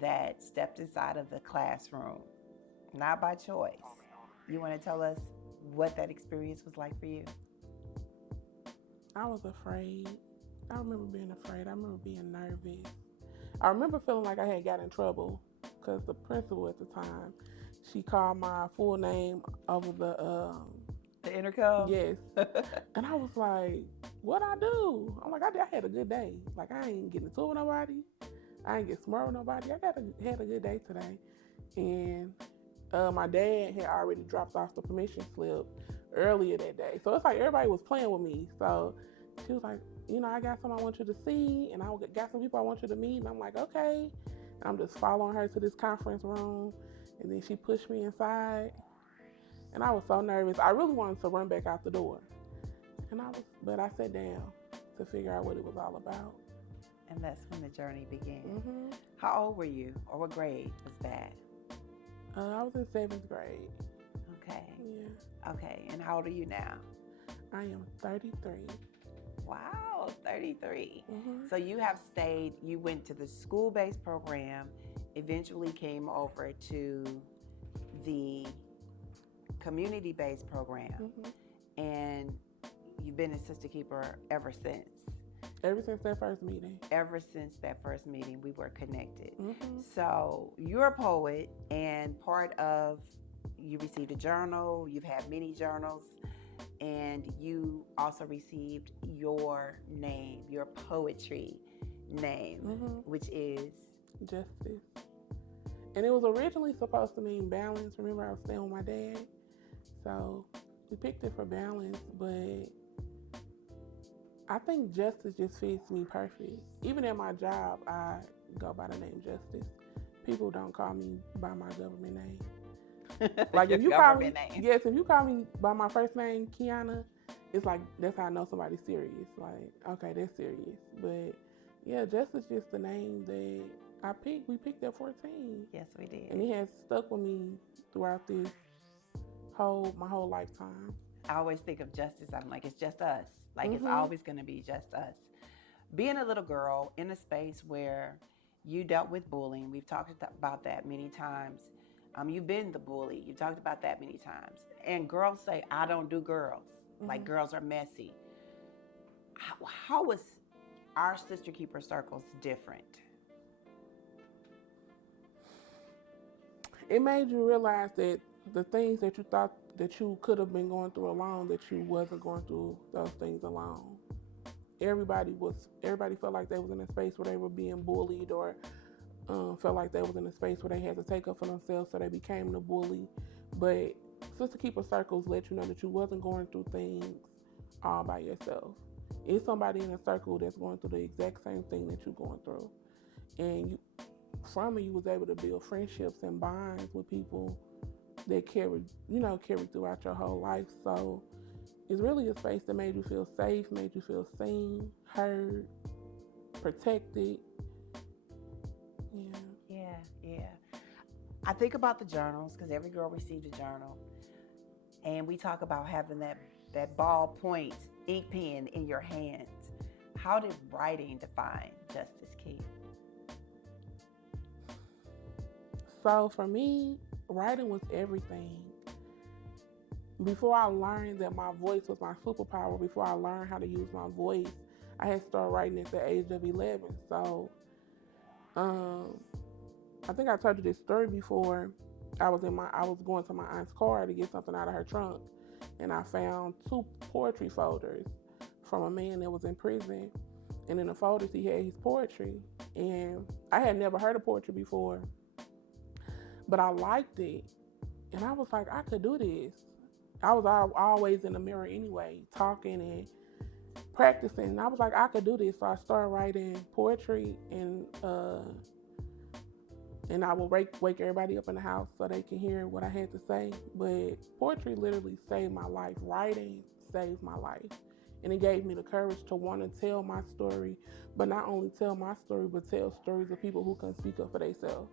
that stepped inside of the classroom, not by choice. You want to tell us what that experience was like for you? I was afraid. I remember being afraid. I remember being nervous. I remember feeling like I had got in trouble because the principal at the time, she called my full name over the intercom. Yes. And I was like, what I do? I'm like, I had a good day. Like, I ain't getting into it with nobody. I ain't get smart with nobody. I had a good day today. And my dad had already dropped off the permission slip earlier that day. So it's like everybody was playing with me. So she was like, you know, I got some I want you to see, and I got some people I want you to meet. And I'm like, okay. And I'm just following her to this conference room. And then she pushed me inside. And I was so nervous. I really wanted to run back out the door. But I sat down to figure out what it was all about. And that's when the journey began. Mm-hmm. How old were you, or what grade was that? I was in 7th grade. Okay. Yeah. Okay, and how old are you now? I am 33. Wow, 33. Mm-hmm. So you went to the school-based program, eventually came over to the community-based program, and you've been a SistaKeeper ever since. Ever since that first meeting. Ever since that first meeting, we were connected. Mm-hmm. So you're a poet, and you received a journal, you've had many journals, and you also received your name, your poetry name, which is? Justice. And it was originally supposed to mean balance. Remember, I was staying with my dad. So we picked it for balance, but I think justice just fits me perfect. Even at my job, I go by the name Justice. People don't call me by my government name. Like if you call me, yes, if you call me by my first name, Kiana, it's like that's how I know somebody's serious. Like, okay, they're serious. But yeah, Justice is just the name that I picked. We picked at 14. Yes, we did. And it has stuck with me throughout my whole lifetime. I always think of justice. I'm like, it's just us. Like, it's always going to be just us. Being a little girl in a space where you dealt with bullying, we've talked about that many times. You've been the bully. You've talked about that many times. And girls say, I don't do girls. Like, girls are messy. How was our SistaKeeper circles different? It made you realize that the things that you thought that you could have been going through alone, that you wasn't going through those things alone. Everybody felt like they was in a space where they were being bullied, or felt like they was in a space where they had to take up for themselves, so they became the bully. But SistaKeeper circles let you know that you wasn't going through things all by yourself. It's somebody in a circle that's going through the exact same thing that you're going through. And from it, you was able to build friendships and bonds with people that carry throughout your whole life. So it's really a space that made you feel safe, made you feel seen, heard, protected. Yeah. I think about the journals, because every girl received a journal. And we talk about having that ballpoint ink pen in your hands. How did writing define Justice Key? So for me, writing was everything. Before I learned that my voice was my superpower, before I learned how to use my voice, I had started writing at the age of 11. So I think I told you this story before. I was going to my aunt's car to get something out of her trunk, and I found 2 poetry folders from a man that was in prison. And in the folders, he had his poetry. And I had never heard of poetry before, but I liked it. And I was like, I could do this. I was always in the mirror anyway, talking and practicing. And I was like, I could do this. So I started writing poetry, and I will wake everybody up in the house so they can hear what I had to say. But poetry literally saved my life. Writing saved my life. And it gave me the courage to want to tell my story, but not only tell my story, but tell stories of people who can speak up for themselves.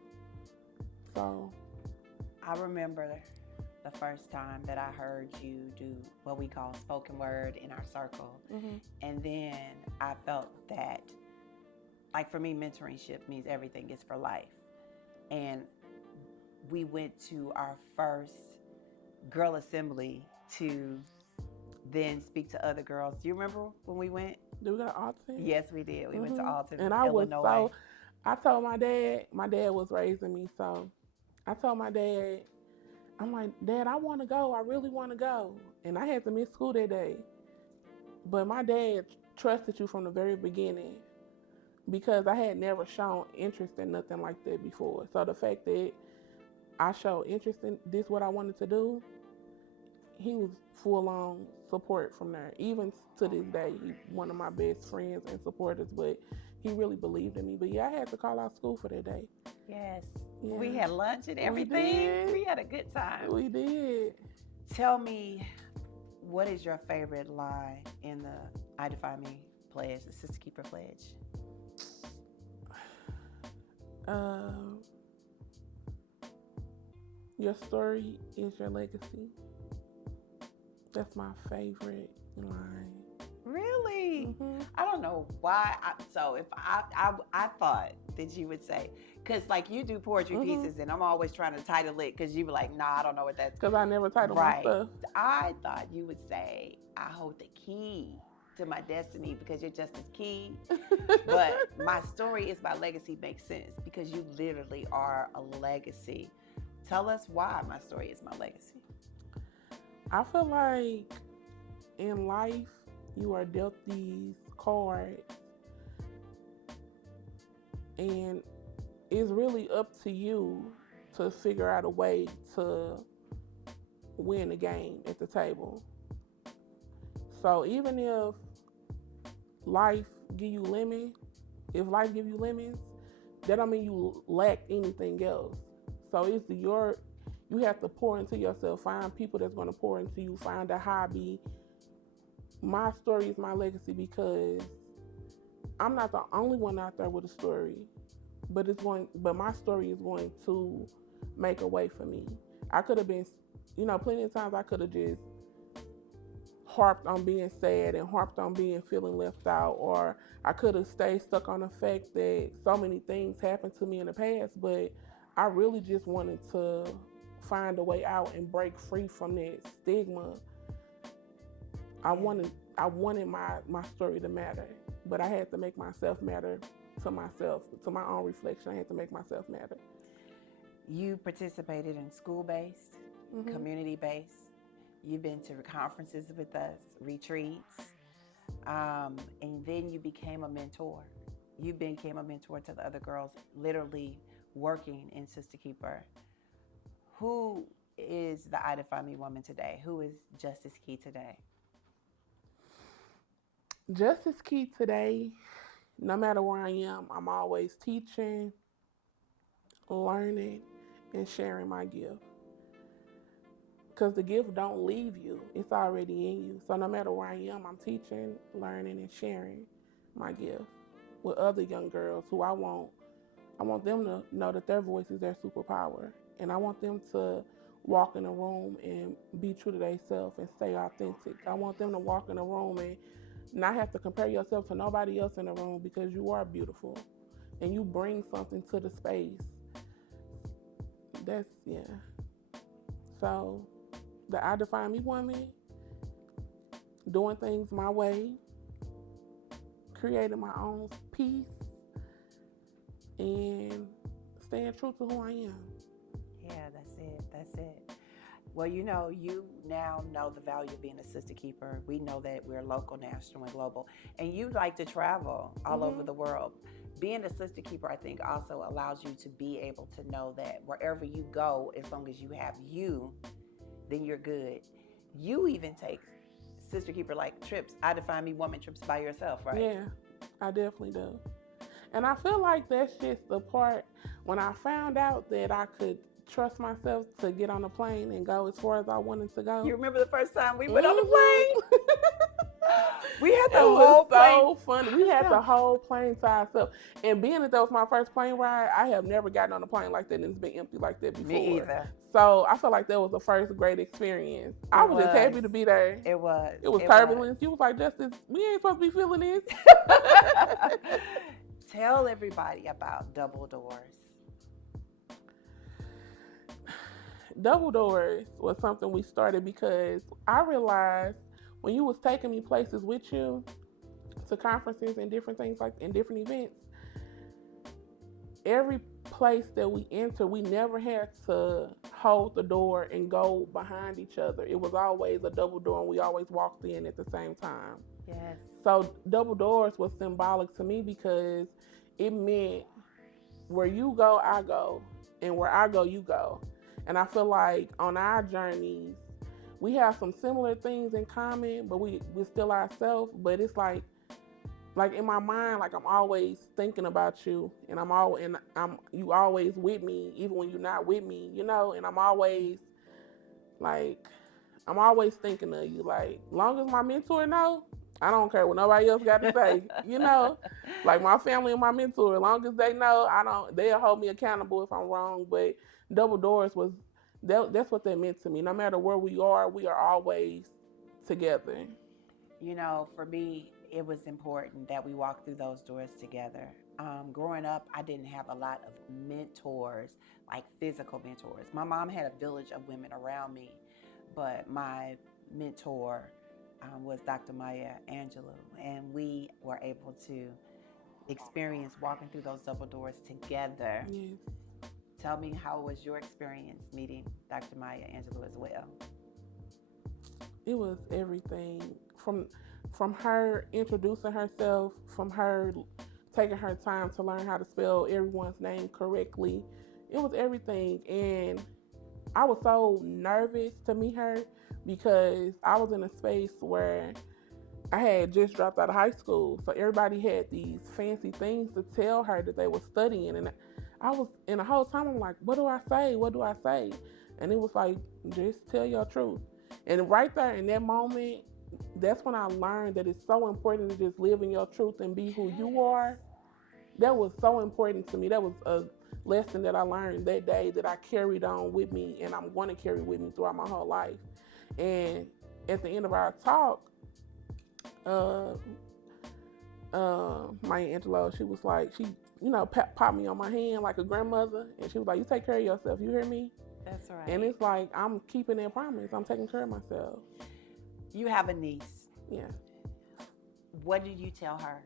So I remember the first time that I heard you do what we call spoken word in our circle. And then I felt that, like, for me, mentorship means everything is for life. and we went to our first girl assembly to then speak to other girls. Do you remember when we went? Did we go to Alton? Yes, we did. We went to Alton, and I Illinois. I told my dad was raising me, so I told my dad, I'm like, Dad, I want to go. I really want to go. And I had to miss school that day. But my dad trusted you from the very beginning because I had never shown interest in nothing like that before. So the fact that I showed interest in this, what I wanted to do, he was full-on support from there. Even to this day, he's one of my best friends and supporters, but he really believed in me. But yeah, I had to call out school for that day. Yes. Yeah. We had lunch and everything. We had a good time. We did. Tell me, what is your favorite line in the I Define Me pledge, the SistaKeeper pledge? Your story is your legacy. That's my favorite line. Really? I don't know why. So if I thought that you would say, because like you do poetry pieces, and I'm always trying to title it because you were like, nah, I don't know what that's. Because I never title my stuff. I thought you would say, I hold the key to my destiny because you're just as key. But my story is my legacy makes sense because you literally are a legacy. Tell us why my story is my legacy. I feel like in life, you are dealt these cards, and it's really up to you to figure out a way to win the game at the table. So even if life give you lemons, that don't mean you lack anything else. So it's you have to pour into yourself, find people that's going to pour into you, find a hobby. My story is my legacy because I'm not the only one out there with a story, but my story is going to make a way for me. I could have been, plenty of times I could have just harped on being sad and harped on feeling left out, or I could have stayed stuck on the fact that so many things happened to me in the past, but I really just wanted to find a way out and break free from that stigma. I wanted my story to matter, but I had to make myself matter to myself, to my own reflection. I had to make myself matter. You participated in school-based, community-based. You've been to conferences with us, retreats, and then you became a mentor. You became a mentor to the other girls, literally working in SistaKeeper. Who is the I Define Me woman today? Who is Justice Key today? Justice Key today, no matter where I am, I'm always teaching, learning, and sharing my gift. Because the gift don't leave you. It's already in you. So no matter where I am, I'm teaching, learning, and sharing my gift with other young girls who I want them to know that their voice is their superpower. And I want them to walk in a room and be true to themselves and stay authentic. I want them to walk in a room and not have to compare yourself to nobody else in the room because you are beautiful and you bring something to the space. So the I Define Me woman, doing things my way, creating my own peace, and staying true to who I am. Yeah, that's it. Well, you now know the value of being a SistaKeeper. We know that we're local, national, and global. And you like to travel all over the world. Being a SistaKeeper, I think, also allows you to be able to know that wherever you go, as long as you have you, then you're good. You even take SistaKeeper like trips, I Define Me woman trips by yourself, right? Yeah, I definitely do. And I feel like that's just the part when I found out that I could trust myself to get on a plane and go as far as I wanted to go. You remember the first time we went on the plane? We had the whole plane. So funny. We had the whole plane to ourselves. And being that was my first plane ride, I have never gotten on a plane like that and it's been empty like that before. Me either. So I feel like that was the first great experience. I was just happy to be there. It was. It was turbulence. You was like, Justice, we ain't supposed to be feeling this. Tell everybody about Double Doors. double doors was something we started because I realized when you was taking me places with you to conferences and different things like in different events, every place that we enter, we never had to hold the door and go behind each other. It was always a double door and we always walked in at the same time. Yes. So double doors was symbolic to me because it meant where you go, I go, and where I go, you go. And I feel like on our journeys, we have some similar things in common, but we're still ourselves. But it's like in my mind, like I'm always thinking about you, and you always with me, even when you're not with me, you know. And I'm always thinking of you. Like, long as my mentor know, I don't care what nobody else got to say, you know. Like my family and my mentor, as long as they know, they'll hold me accountable if I'm wrong. But double doors that's what that meant to me. No matter where we are always together. You know, for me, it was important that we walk through those doors together. Growing up, I didn't have a lot of mentors, like physical mentors. My mom had a village of women around me, but my mentor was Dr. Maya Angelou, and we were able to experience walking through those double doors together. Yes. Tell me, how was your experience meeting Dr. Maya Angelou as well? It was everything from her introducing herself, from her taking her time to learn how to spell everyone's name correctly. It was everything. And I was so nervous to meet her because I was in a space where I had just dropped out of high school. So everybody had these fancy things to tell her that they were studying. And I was, in the whole time, I'm like, what do I say? What do I say? And it was like, just tell your truth. And right there in that moment, that's when I learned that it's so important to just live in your truth and be who you are. That was so important to me. That was a lesson that I learned that day that I carried on with me, and I'm going to carry with me throughout my whole life. And at the end of our talk, Maya Angelou, she was like, she, you know, popped me on my hand like a grandmother, and she was like, you take care of yourself, you hear me? That's right. And it's like, I'm keeping that promise. I'm taking care of myself. You have a niece. Yeah. What did you tell her?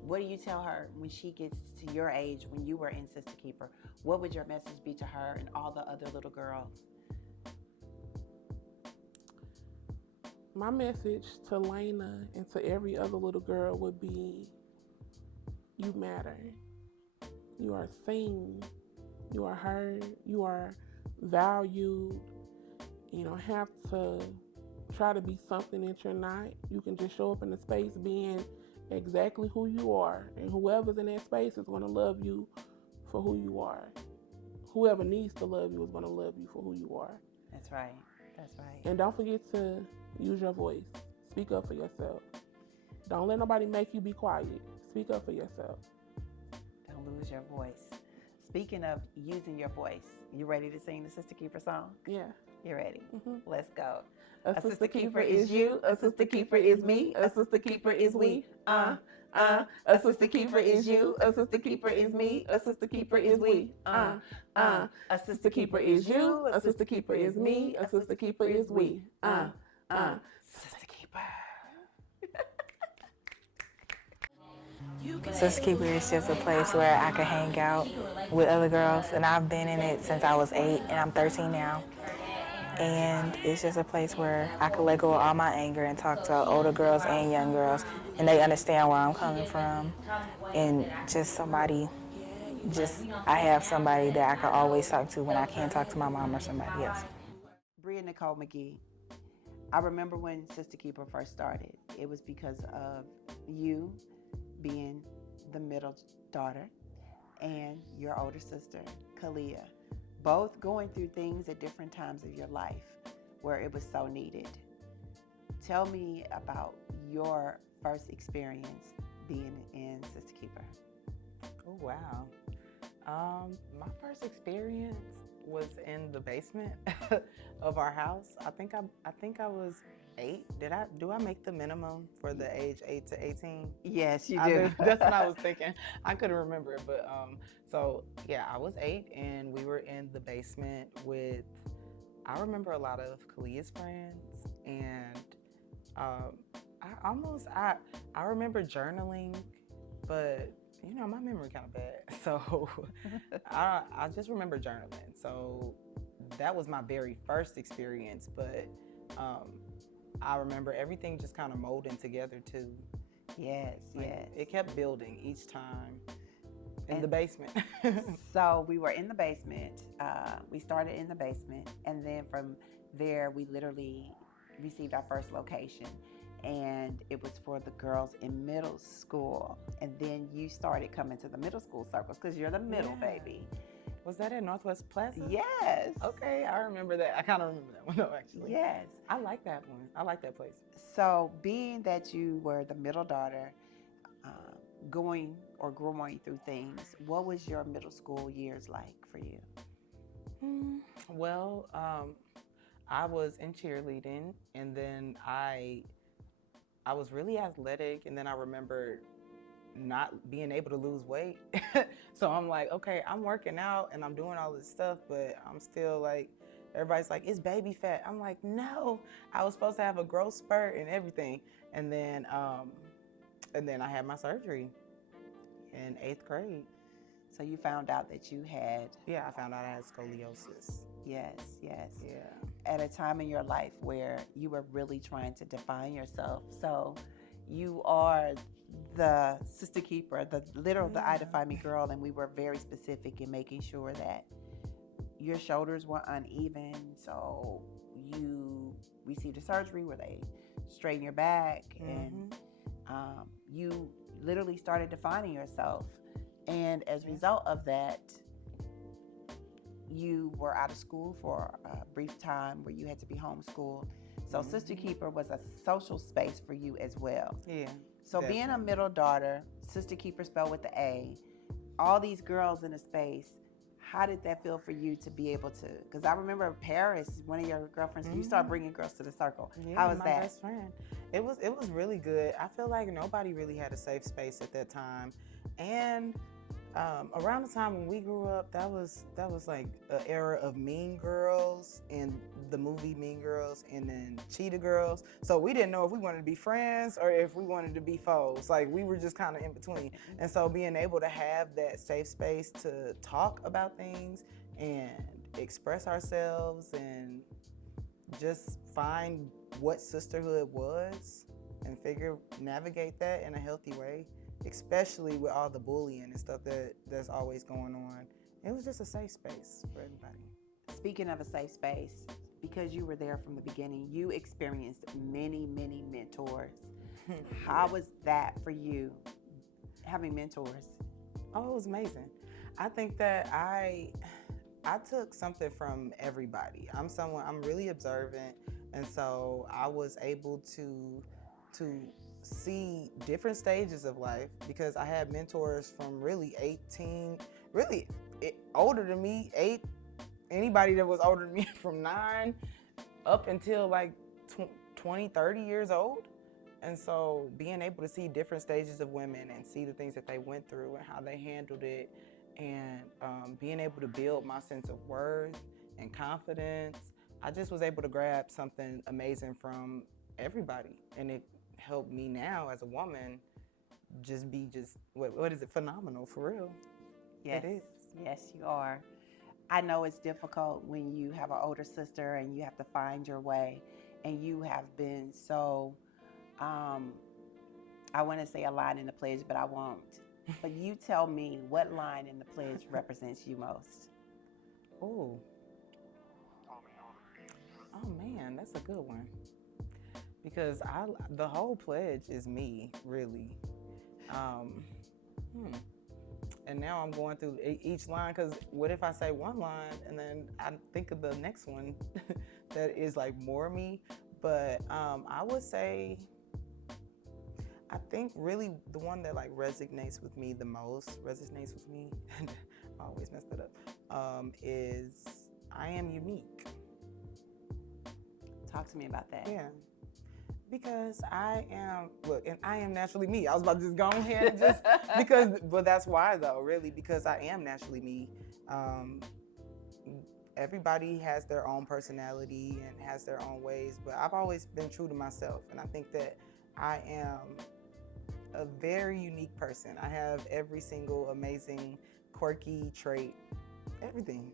What do you tell her when she gets to your age, when you were in SistaKeeper? What would your message be to her and all the other little girls? My message to Lena and to every other little girl would be, you matter. You are seen. You are heard. You are valued. You don't have to try to be something that you're not. You can just show up in the space being exactly who you are, and whoever's in that space is going to love you for who you are. Whoever needs to love you is going to love you for who you are. That's right. That's right. And don't forget to use your voice. Speak up for yourself. Don't let nobody make you be quiet. Speak up for yourself. Don't lose your voice. Speaking of using your voice, you ready to sing the SistaKeeper song? Yeah. You ready? Mm-hmm. Let's go. A SistaKeeper is you, a SistaKeeper is me, a SistaKeeper is we. A SistaKeeper is you, a SistaKeeper is me, a SistaKeeper is we. A SistaKeeper is you, a SistaKeeper is me, a SistaKeeper is we. SistaKeeper. SistaKeeper is just a place where I can hang out with other girls, and I've been in it since I was 8, and I'm 13 now. And it's just a place where I can let go of all my anger and talk to older girls and young girls, and they understand where I'm coming from. And I have somebody that I can always talk to when I can't talk to my mom or somebody else. Bria McGhee, I remember when SistaKeeper first started. It was because of you being the middle daughter and your older sister, Khalia, both going through things at different times of your life where it was so needed. Tell me about your first experience being in SistaKeeper. Oh, wow. My first experience was in the basement of our house. I think I was 8. Do I make the minimum for the age 8 to 18? Yes, you do. That's what I was thinking. I couldn't remember it, but so yeah, I was 8, and we were in the basement with I remember a lot of Khalia's friends, and I remember journaling, but you know, my memory kind of bad, so I just remember journaling. So that was my very first experience, but I remember everything just kind of molding together too. Yes, yes. It kept building each time in the basement. So we were in the basement. We started in the basement, and then from there we literally received our first location, and it was for the girls in middle school. And then you started coming to the middle school circles because you're the middle baby. Was that at Northwest Plaza? Yes. Okay, I remember that. I kind of remember that one though, actually. Yes. I like that one. I like that place. So being that you were the middle daughter, growing through things, what was your middle school years like for you? Well, I was in cheerleading, and then I was really athletic, and then I remember not being able to lose weight. So I'm like, okay, I'm working out and I'm doing all this stuff, but I'm still like, everybody's like, it's baby fat. I'm like, no, I was supposed to have a growth spurt and everything. And then I had my surgery in 8th grade. So you found out that you had... Yeah, I found out I had scoliosis. Yes, yes. Yeah. At a time in your life where you were really trying to define yourself. So you are the sister keeper, the I Define Me girl, and we were very specific in making sure that your shoulders were uneven. So you received a surgery where they straighten your back, and you literally started defining yourself. And as a result of that, you were out of school for a brief time where you had to be homeschooled. So Sister Keeper was a social space for you as well. Yeah. So being a middle daughter, Sister Keeper spelled with the A, all these girls in a space, how did that feel for you to be able to, because I remember Paris, one of your girlfriends, you started bringing girls to the circle. Yeah, How was my that? best friend. It was really good. I feel like nobody really had a safe space at that time. And around the time when we grew up, that was like an era of Mean Girls and the movie Mean Girls, and then Cheetah Girls. So we didn't know if we wanted to be friends or if we wanted to be foes. Like, we were just kind of in between. And so being able to have that safe space to talk about things and express ourselves and just find what sisterhood was and navigate that in a healthy way, especially with all the bullying and stuff that's always going on. It was just a safe space for everybody. Speaking of a safe space, because you were there from the beginning, you experienced many, many mentors. How was that for you, having mentors? Oh, it was amazing. I think that I took something from everybody. I'm really observant, and so I was able to see different stages of life, because I had mentors from really 18, really older than me, 8, anybody that was older than me from 9 up until like 20, 30 years old. And so being able to see different stages of women and see the things that they went through and how they handled it, and being able to build my sense of worth and confidence, I just was able to grab something amazing from everybody. And it helped me now as a woman just be what is it, phenomenal, for real. Yes, it is. Yes, you are. I know it's difficult when you have an older sister and you have to find your way, and you have been so, I want to say a line in the pledge, but I won't. But you tell me, what line in the pledge represents you most? Oh man, that's a good one. Because the whole pledge is me, really. And now I'm going through each line, because what if I say one line and then I think of the next one that is like more me? But I would say, I think really the one that like resonates with me the most, I always mess that up, is I am unique. Talk to me about that. Yeah. Because I am naturally me. I was about to just go ahead and but that's why though, really, because I am naturally me. everybody has their own personality and has their own ways, but I've always been true to myself. And I think that I am a very unique person. I have every single amazing, quirky trait, everything.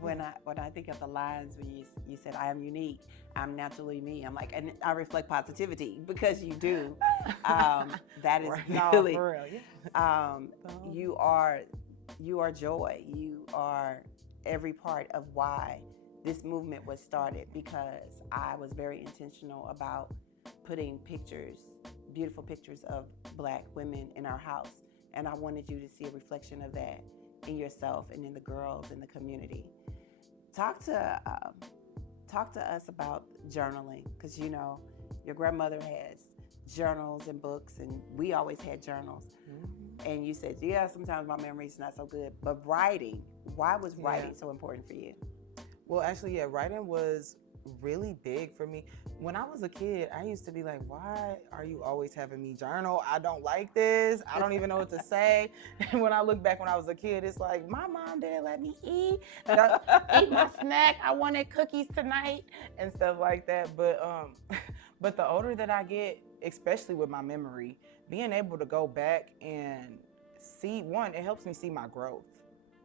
When I think of the lines when you said, I am unique, I'm naturally me, I'm like, and I reflect positivity because you do. That is really, for real, yeah. you are joy. You are every part of why this movement was started, because I was very intentional about putting pictures, beautiful pictures of Black women in our house. And I wanted you to see a reflection of that in yourself and in the girls in the community. Talk to us about journaling, because you know your grandmother has journals and books, and we always had journals. Mm-hmm. And you said, yeah, sometimes my memory's not so good, but writing. Why was writing so important for you? Well, actually, yeah, writing was really big for me. When I was a kid, I used to be like, why are you always having me journal? I don't like this. I don't even know what to say. And when I look back when I was a kid, it's like, my mom didn't let me eat my snack. I wanted cookies tonight and stuff like that. But the older that I get, especially with my memory, being able to go back and see, one, it helps me see my growth.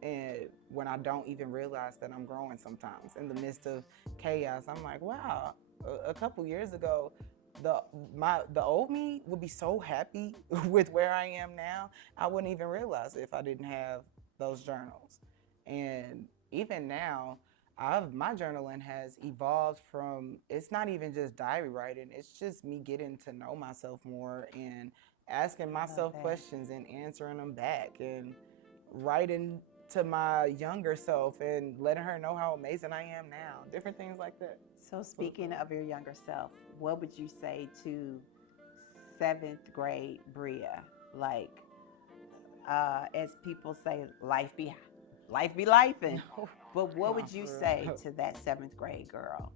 And when I don't even realize that I'm growing sometimes in the midst of chaos, I'm like, wow, a couple years ago, the old me would be so happy with where I am now. I wouldn't even realize it if I didn't have those journals. And even now, my journaling has evolved from, it's not even just diary writing, it's just me getting to know myself more and asking myself questions and answering them back, and writing to my younger self and letting her know how amazing I am now, different things like that. So speaking of your younger self, what would you say to 7th grade Bria? Like, as people say, life be lifing. But what would you say to that 7th grade girl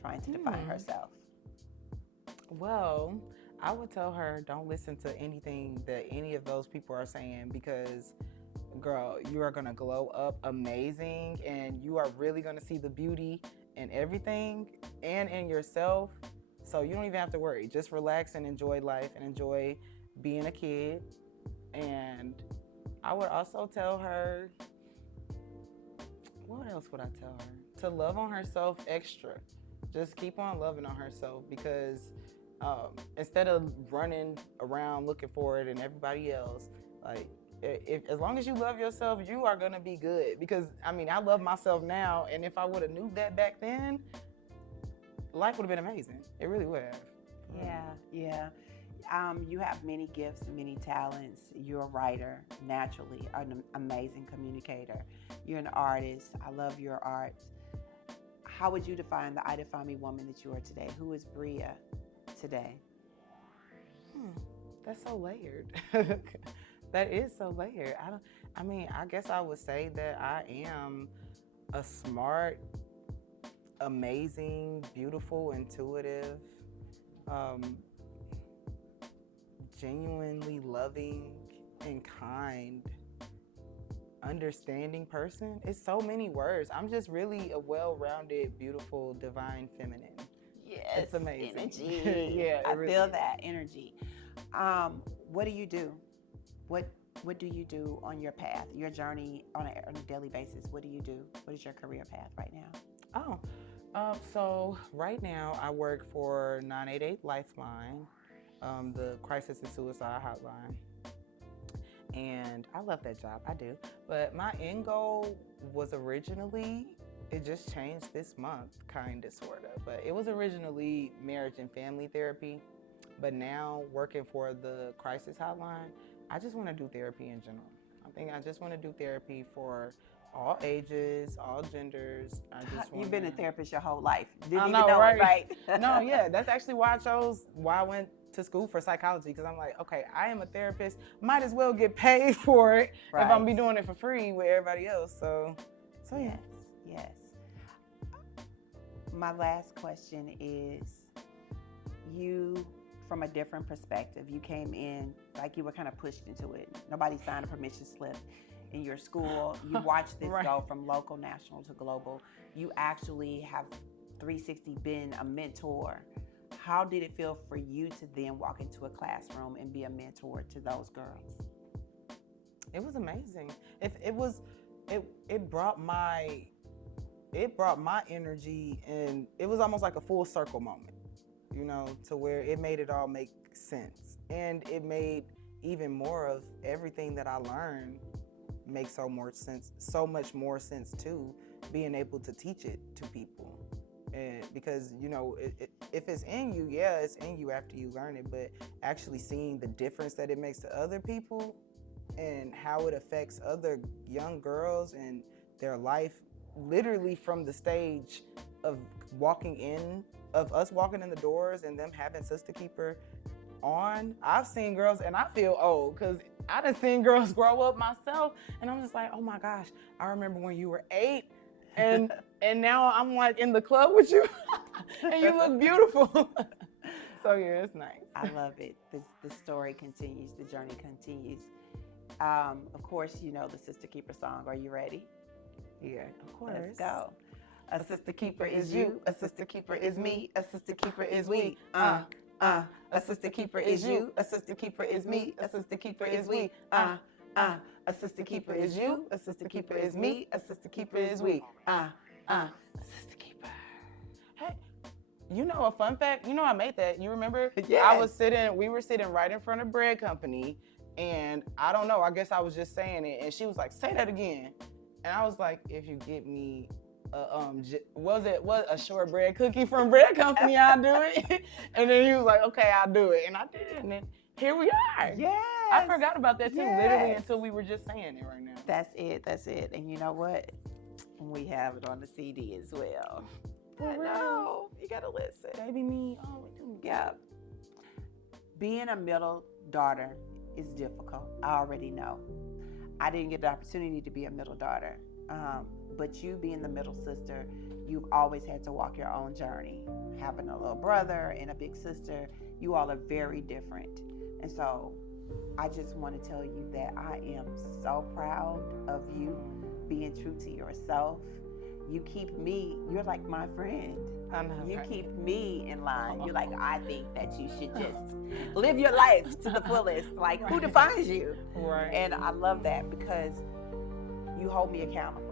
trying to define herself? Well, I would tell her, don't listen to anything that any of those people are saying, because girl, you are gonna glow up amazing, and you are really gonna see the beauty in everything and in yourself. So you don't even have to worry. Just relax and enjoy life and enjoy being a kid. And I would also tell her, what else would I tell her? To love on herself extra. Just keep on loving on herself, because instead of running around looking for it in everybody else, like, as long as you love yourself, you are gonna be good. Because I mean, I love myself now, and if I would have knew that back then, life would have been amazing. It really would have. Yeah. You have many gifts and many talents. You're a writer, naturally, an amazing communicator. You're an artist. I love your art. How would you define the I Define Me woman that you are today? Who is Bria today? That's so layered. That is so layered. I guess I would say that I am a smart, amazing, beautiful, intuitive, genuinely loving and kind, understanding person. It's so many words. I'm just really a well-rounded, beautiful, divine feminine. Yes, it's amazing. Energy. Yeah, I feel that energy. What do you do? What do you do on your path, your journey on a daily basis? What do you do? What is your career path right now? So right now I work for 988 Lifeline, the crisis and suicide hotline. And I love that job, I do. But my end goal was originally, it just changed this month, kind of, sort of. But it was originally marriage and family therapy. But now working for the crisis hotline, I just want to do therapy in general. I think I just want to do therapy for all ages, all genders. You've been a therapist your whole life. Didn't I even know, know right? it, right? No, yeah, that's actually why I went to school for psychology, because I'm like, okay, I am a therapist, might as well get paid for it if I'm gonna be doing it for free with everybody else. So yeah. Yes. My last question is, you, from a different perspective, you came in like you were kind of pushed into it. Nobody signed a permission slip. in your school. You watch this Right. go from local, national to global. You actually have 360 been a mentor. How did it feel for you to then walk into a classroom and be a mentor to those girls? It was amazing. It brought my energy, and it was almost like a full circle moment, you know, to where it made it all make sense. And it made even more of everything that I learned make so much more sense too, being able to teach it to people. And because, you know, if it's in you, yeah, it's in you after you learn it, but actually seeing the difference that it makes to other people and how it affects other young girls and their life, literally from the stage of us walking in the doors and them having SistaKeeper on. I've seen girls, and I feel old because I done seen girls grow up myself, and I'm just like, oh my gosh, I remember when you were 8, and now I'm like in the club with you, and you look beautiful. So yeah, it's nice. I love it. The story continues, the journey continues. Of course, you know the SistaKeeper song. Are you ready? Yeah, of course. Let's go. A SistaKeeper is you, a SistaKeeper is me, a SistaKeeper is we. A SistaKeeper is you, a SistaKeeper is me, a SistaKeeper is we. A SistaKeeper is you, a SistaKeeper is me, a SistaKeeper is we. A SistaKeeper. Hey, you know a fun fact? You know I made that. You remember? Yes. We were sitting right in front of Bread Company, and I don't know, I guess I was just saying it, and she was like, say that again. And I was like, if you get me a shortbread cookie from Bread Company, I'll do it. And then he was like, okay, I'll do it. And I did it, and then here we are. Yes. I forgot about that too, literally Yes. until we were just saying it right now. That's it. And you know what? We have it on the CD as well. I know. You gotta listen. Baby me. Oh, we do. Yeah. Being a middle daughter is difficult. I already know. I didn't get the opportunity to be a middle daughter. But you being the middle sister, you've always had to walk your own journey. Having a little brother and a big sister, you all are very different. And so I just want to tell you that I am so proud of you being true to yourself. You keep me, you're like my friend. I know. You keep me in line. You're like, I think that you should just live your life to the fullest. Like, who defines you? Right. And I love that because you hold me accountable.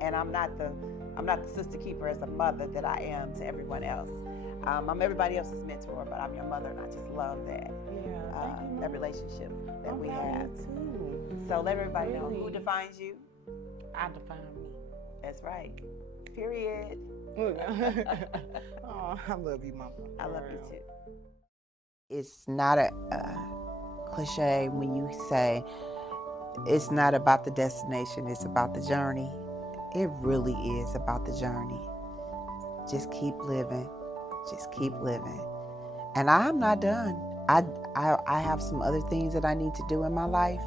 And I'm not the SistaKeeper as a mother that I am to everyone else. I'm everybody else's mentor, but I'm your mother, and I just love that. Yeah. That relationship that we Me have. too. So let everybody know who defines you. I define me. That's right. Period. Oh, I love you, Mama. I love you too. It's not a cliche when you say it's not about the destination, it's about the journey. It really is about the journey. Just keep living. Just keep living. And I'm not done. I have some other things that I need to do in my life.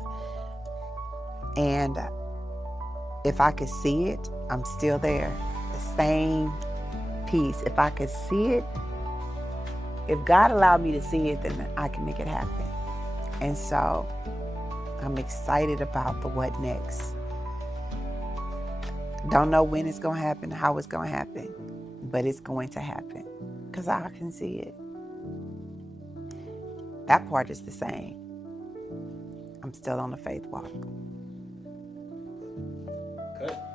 And if I could see it, I'm still there. The same piece. If I could see it, if God allowed me to see it, then I can make it happen. And so I'm excited about the what next. Don't know when it's going to happen, how it's going to happen, but it's going to happen because I can see it. That part is the same. I'm still on the faith walk. Cut.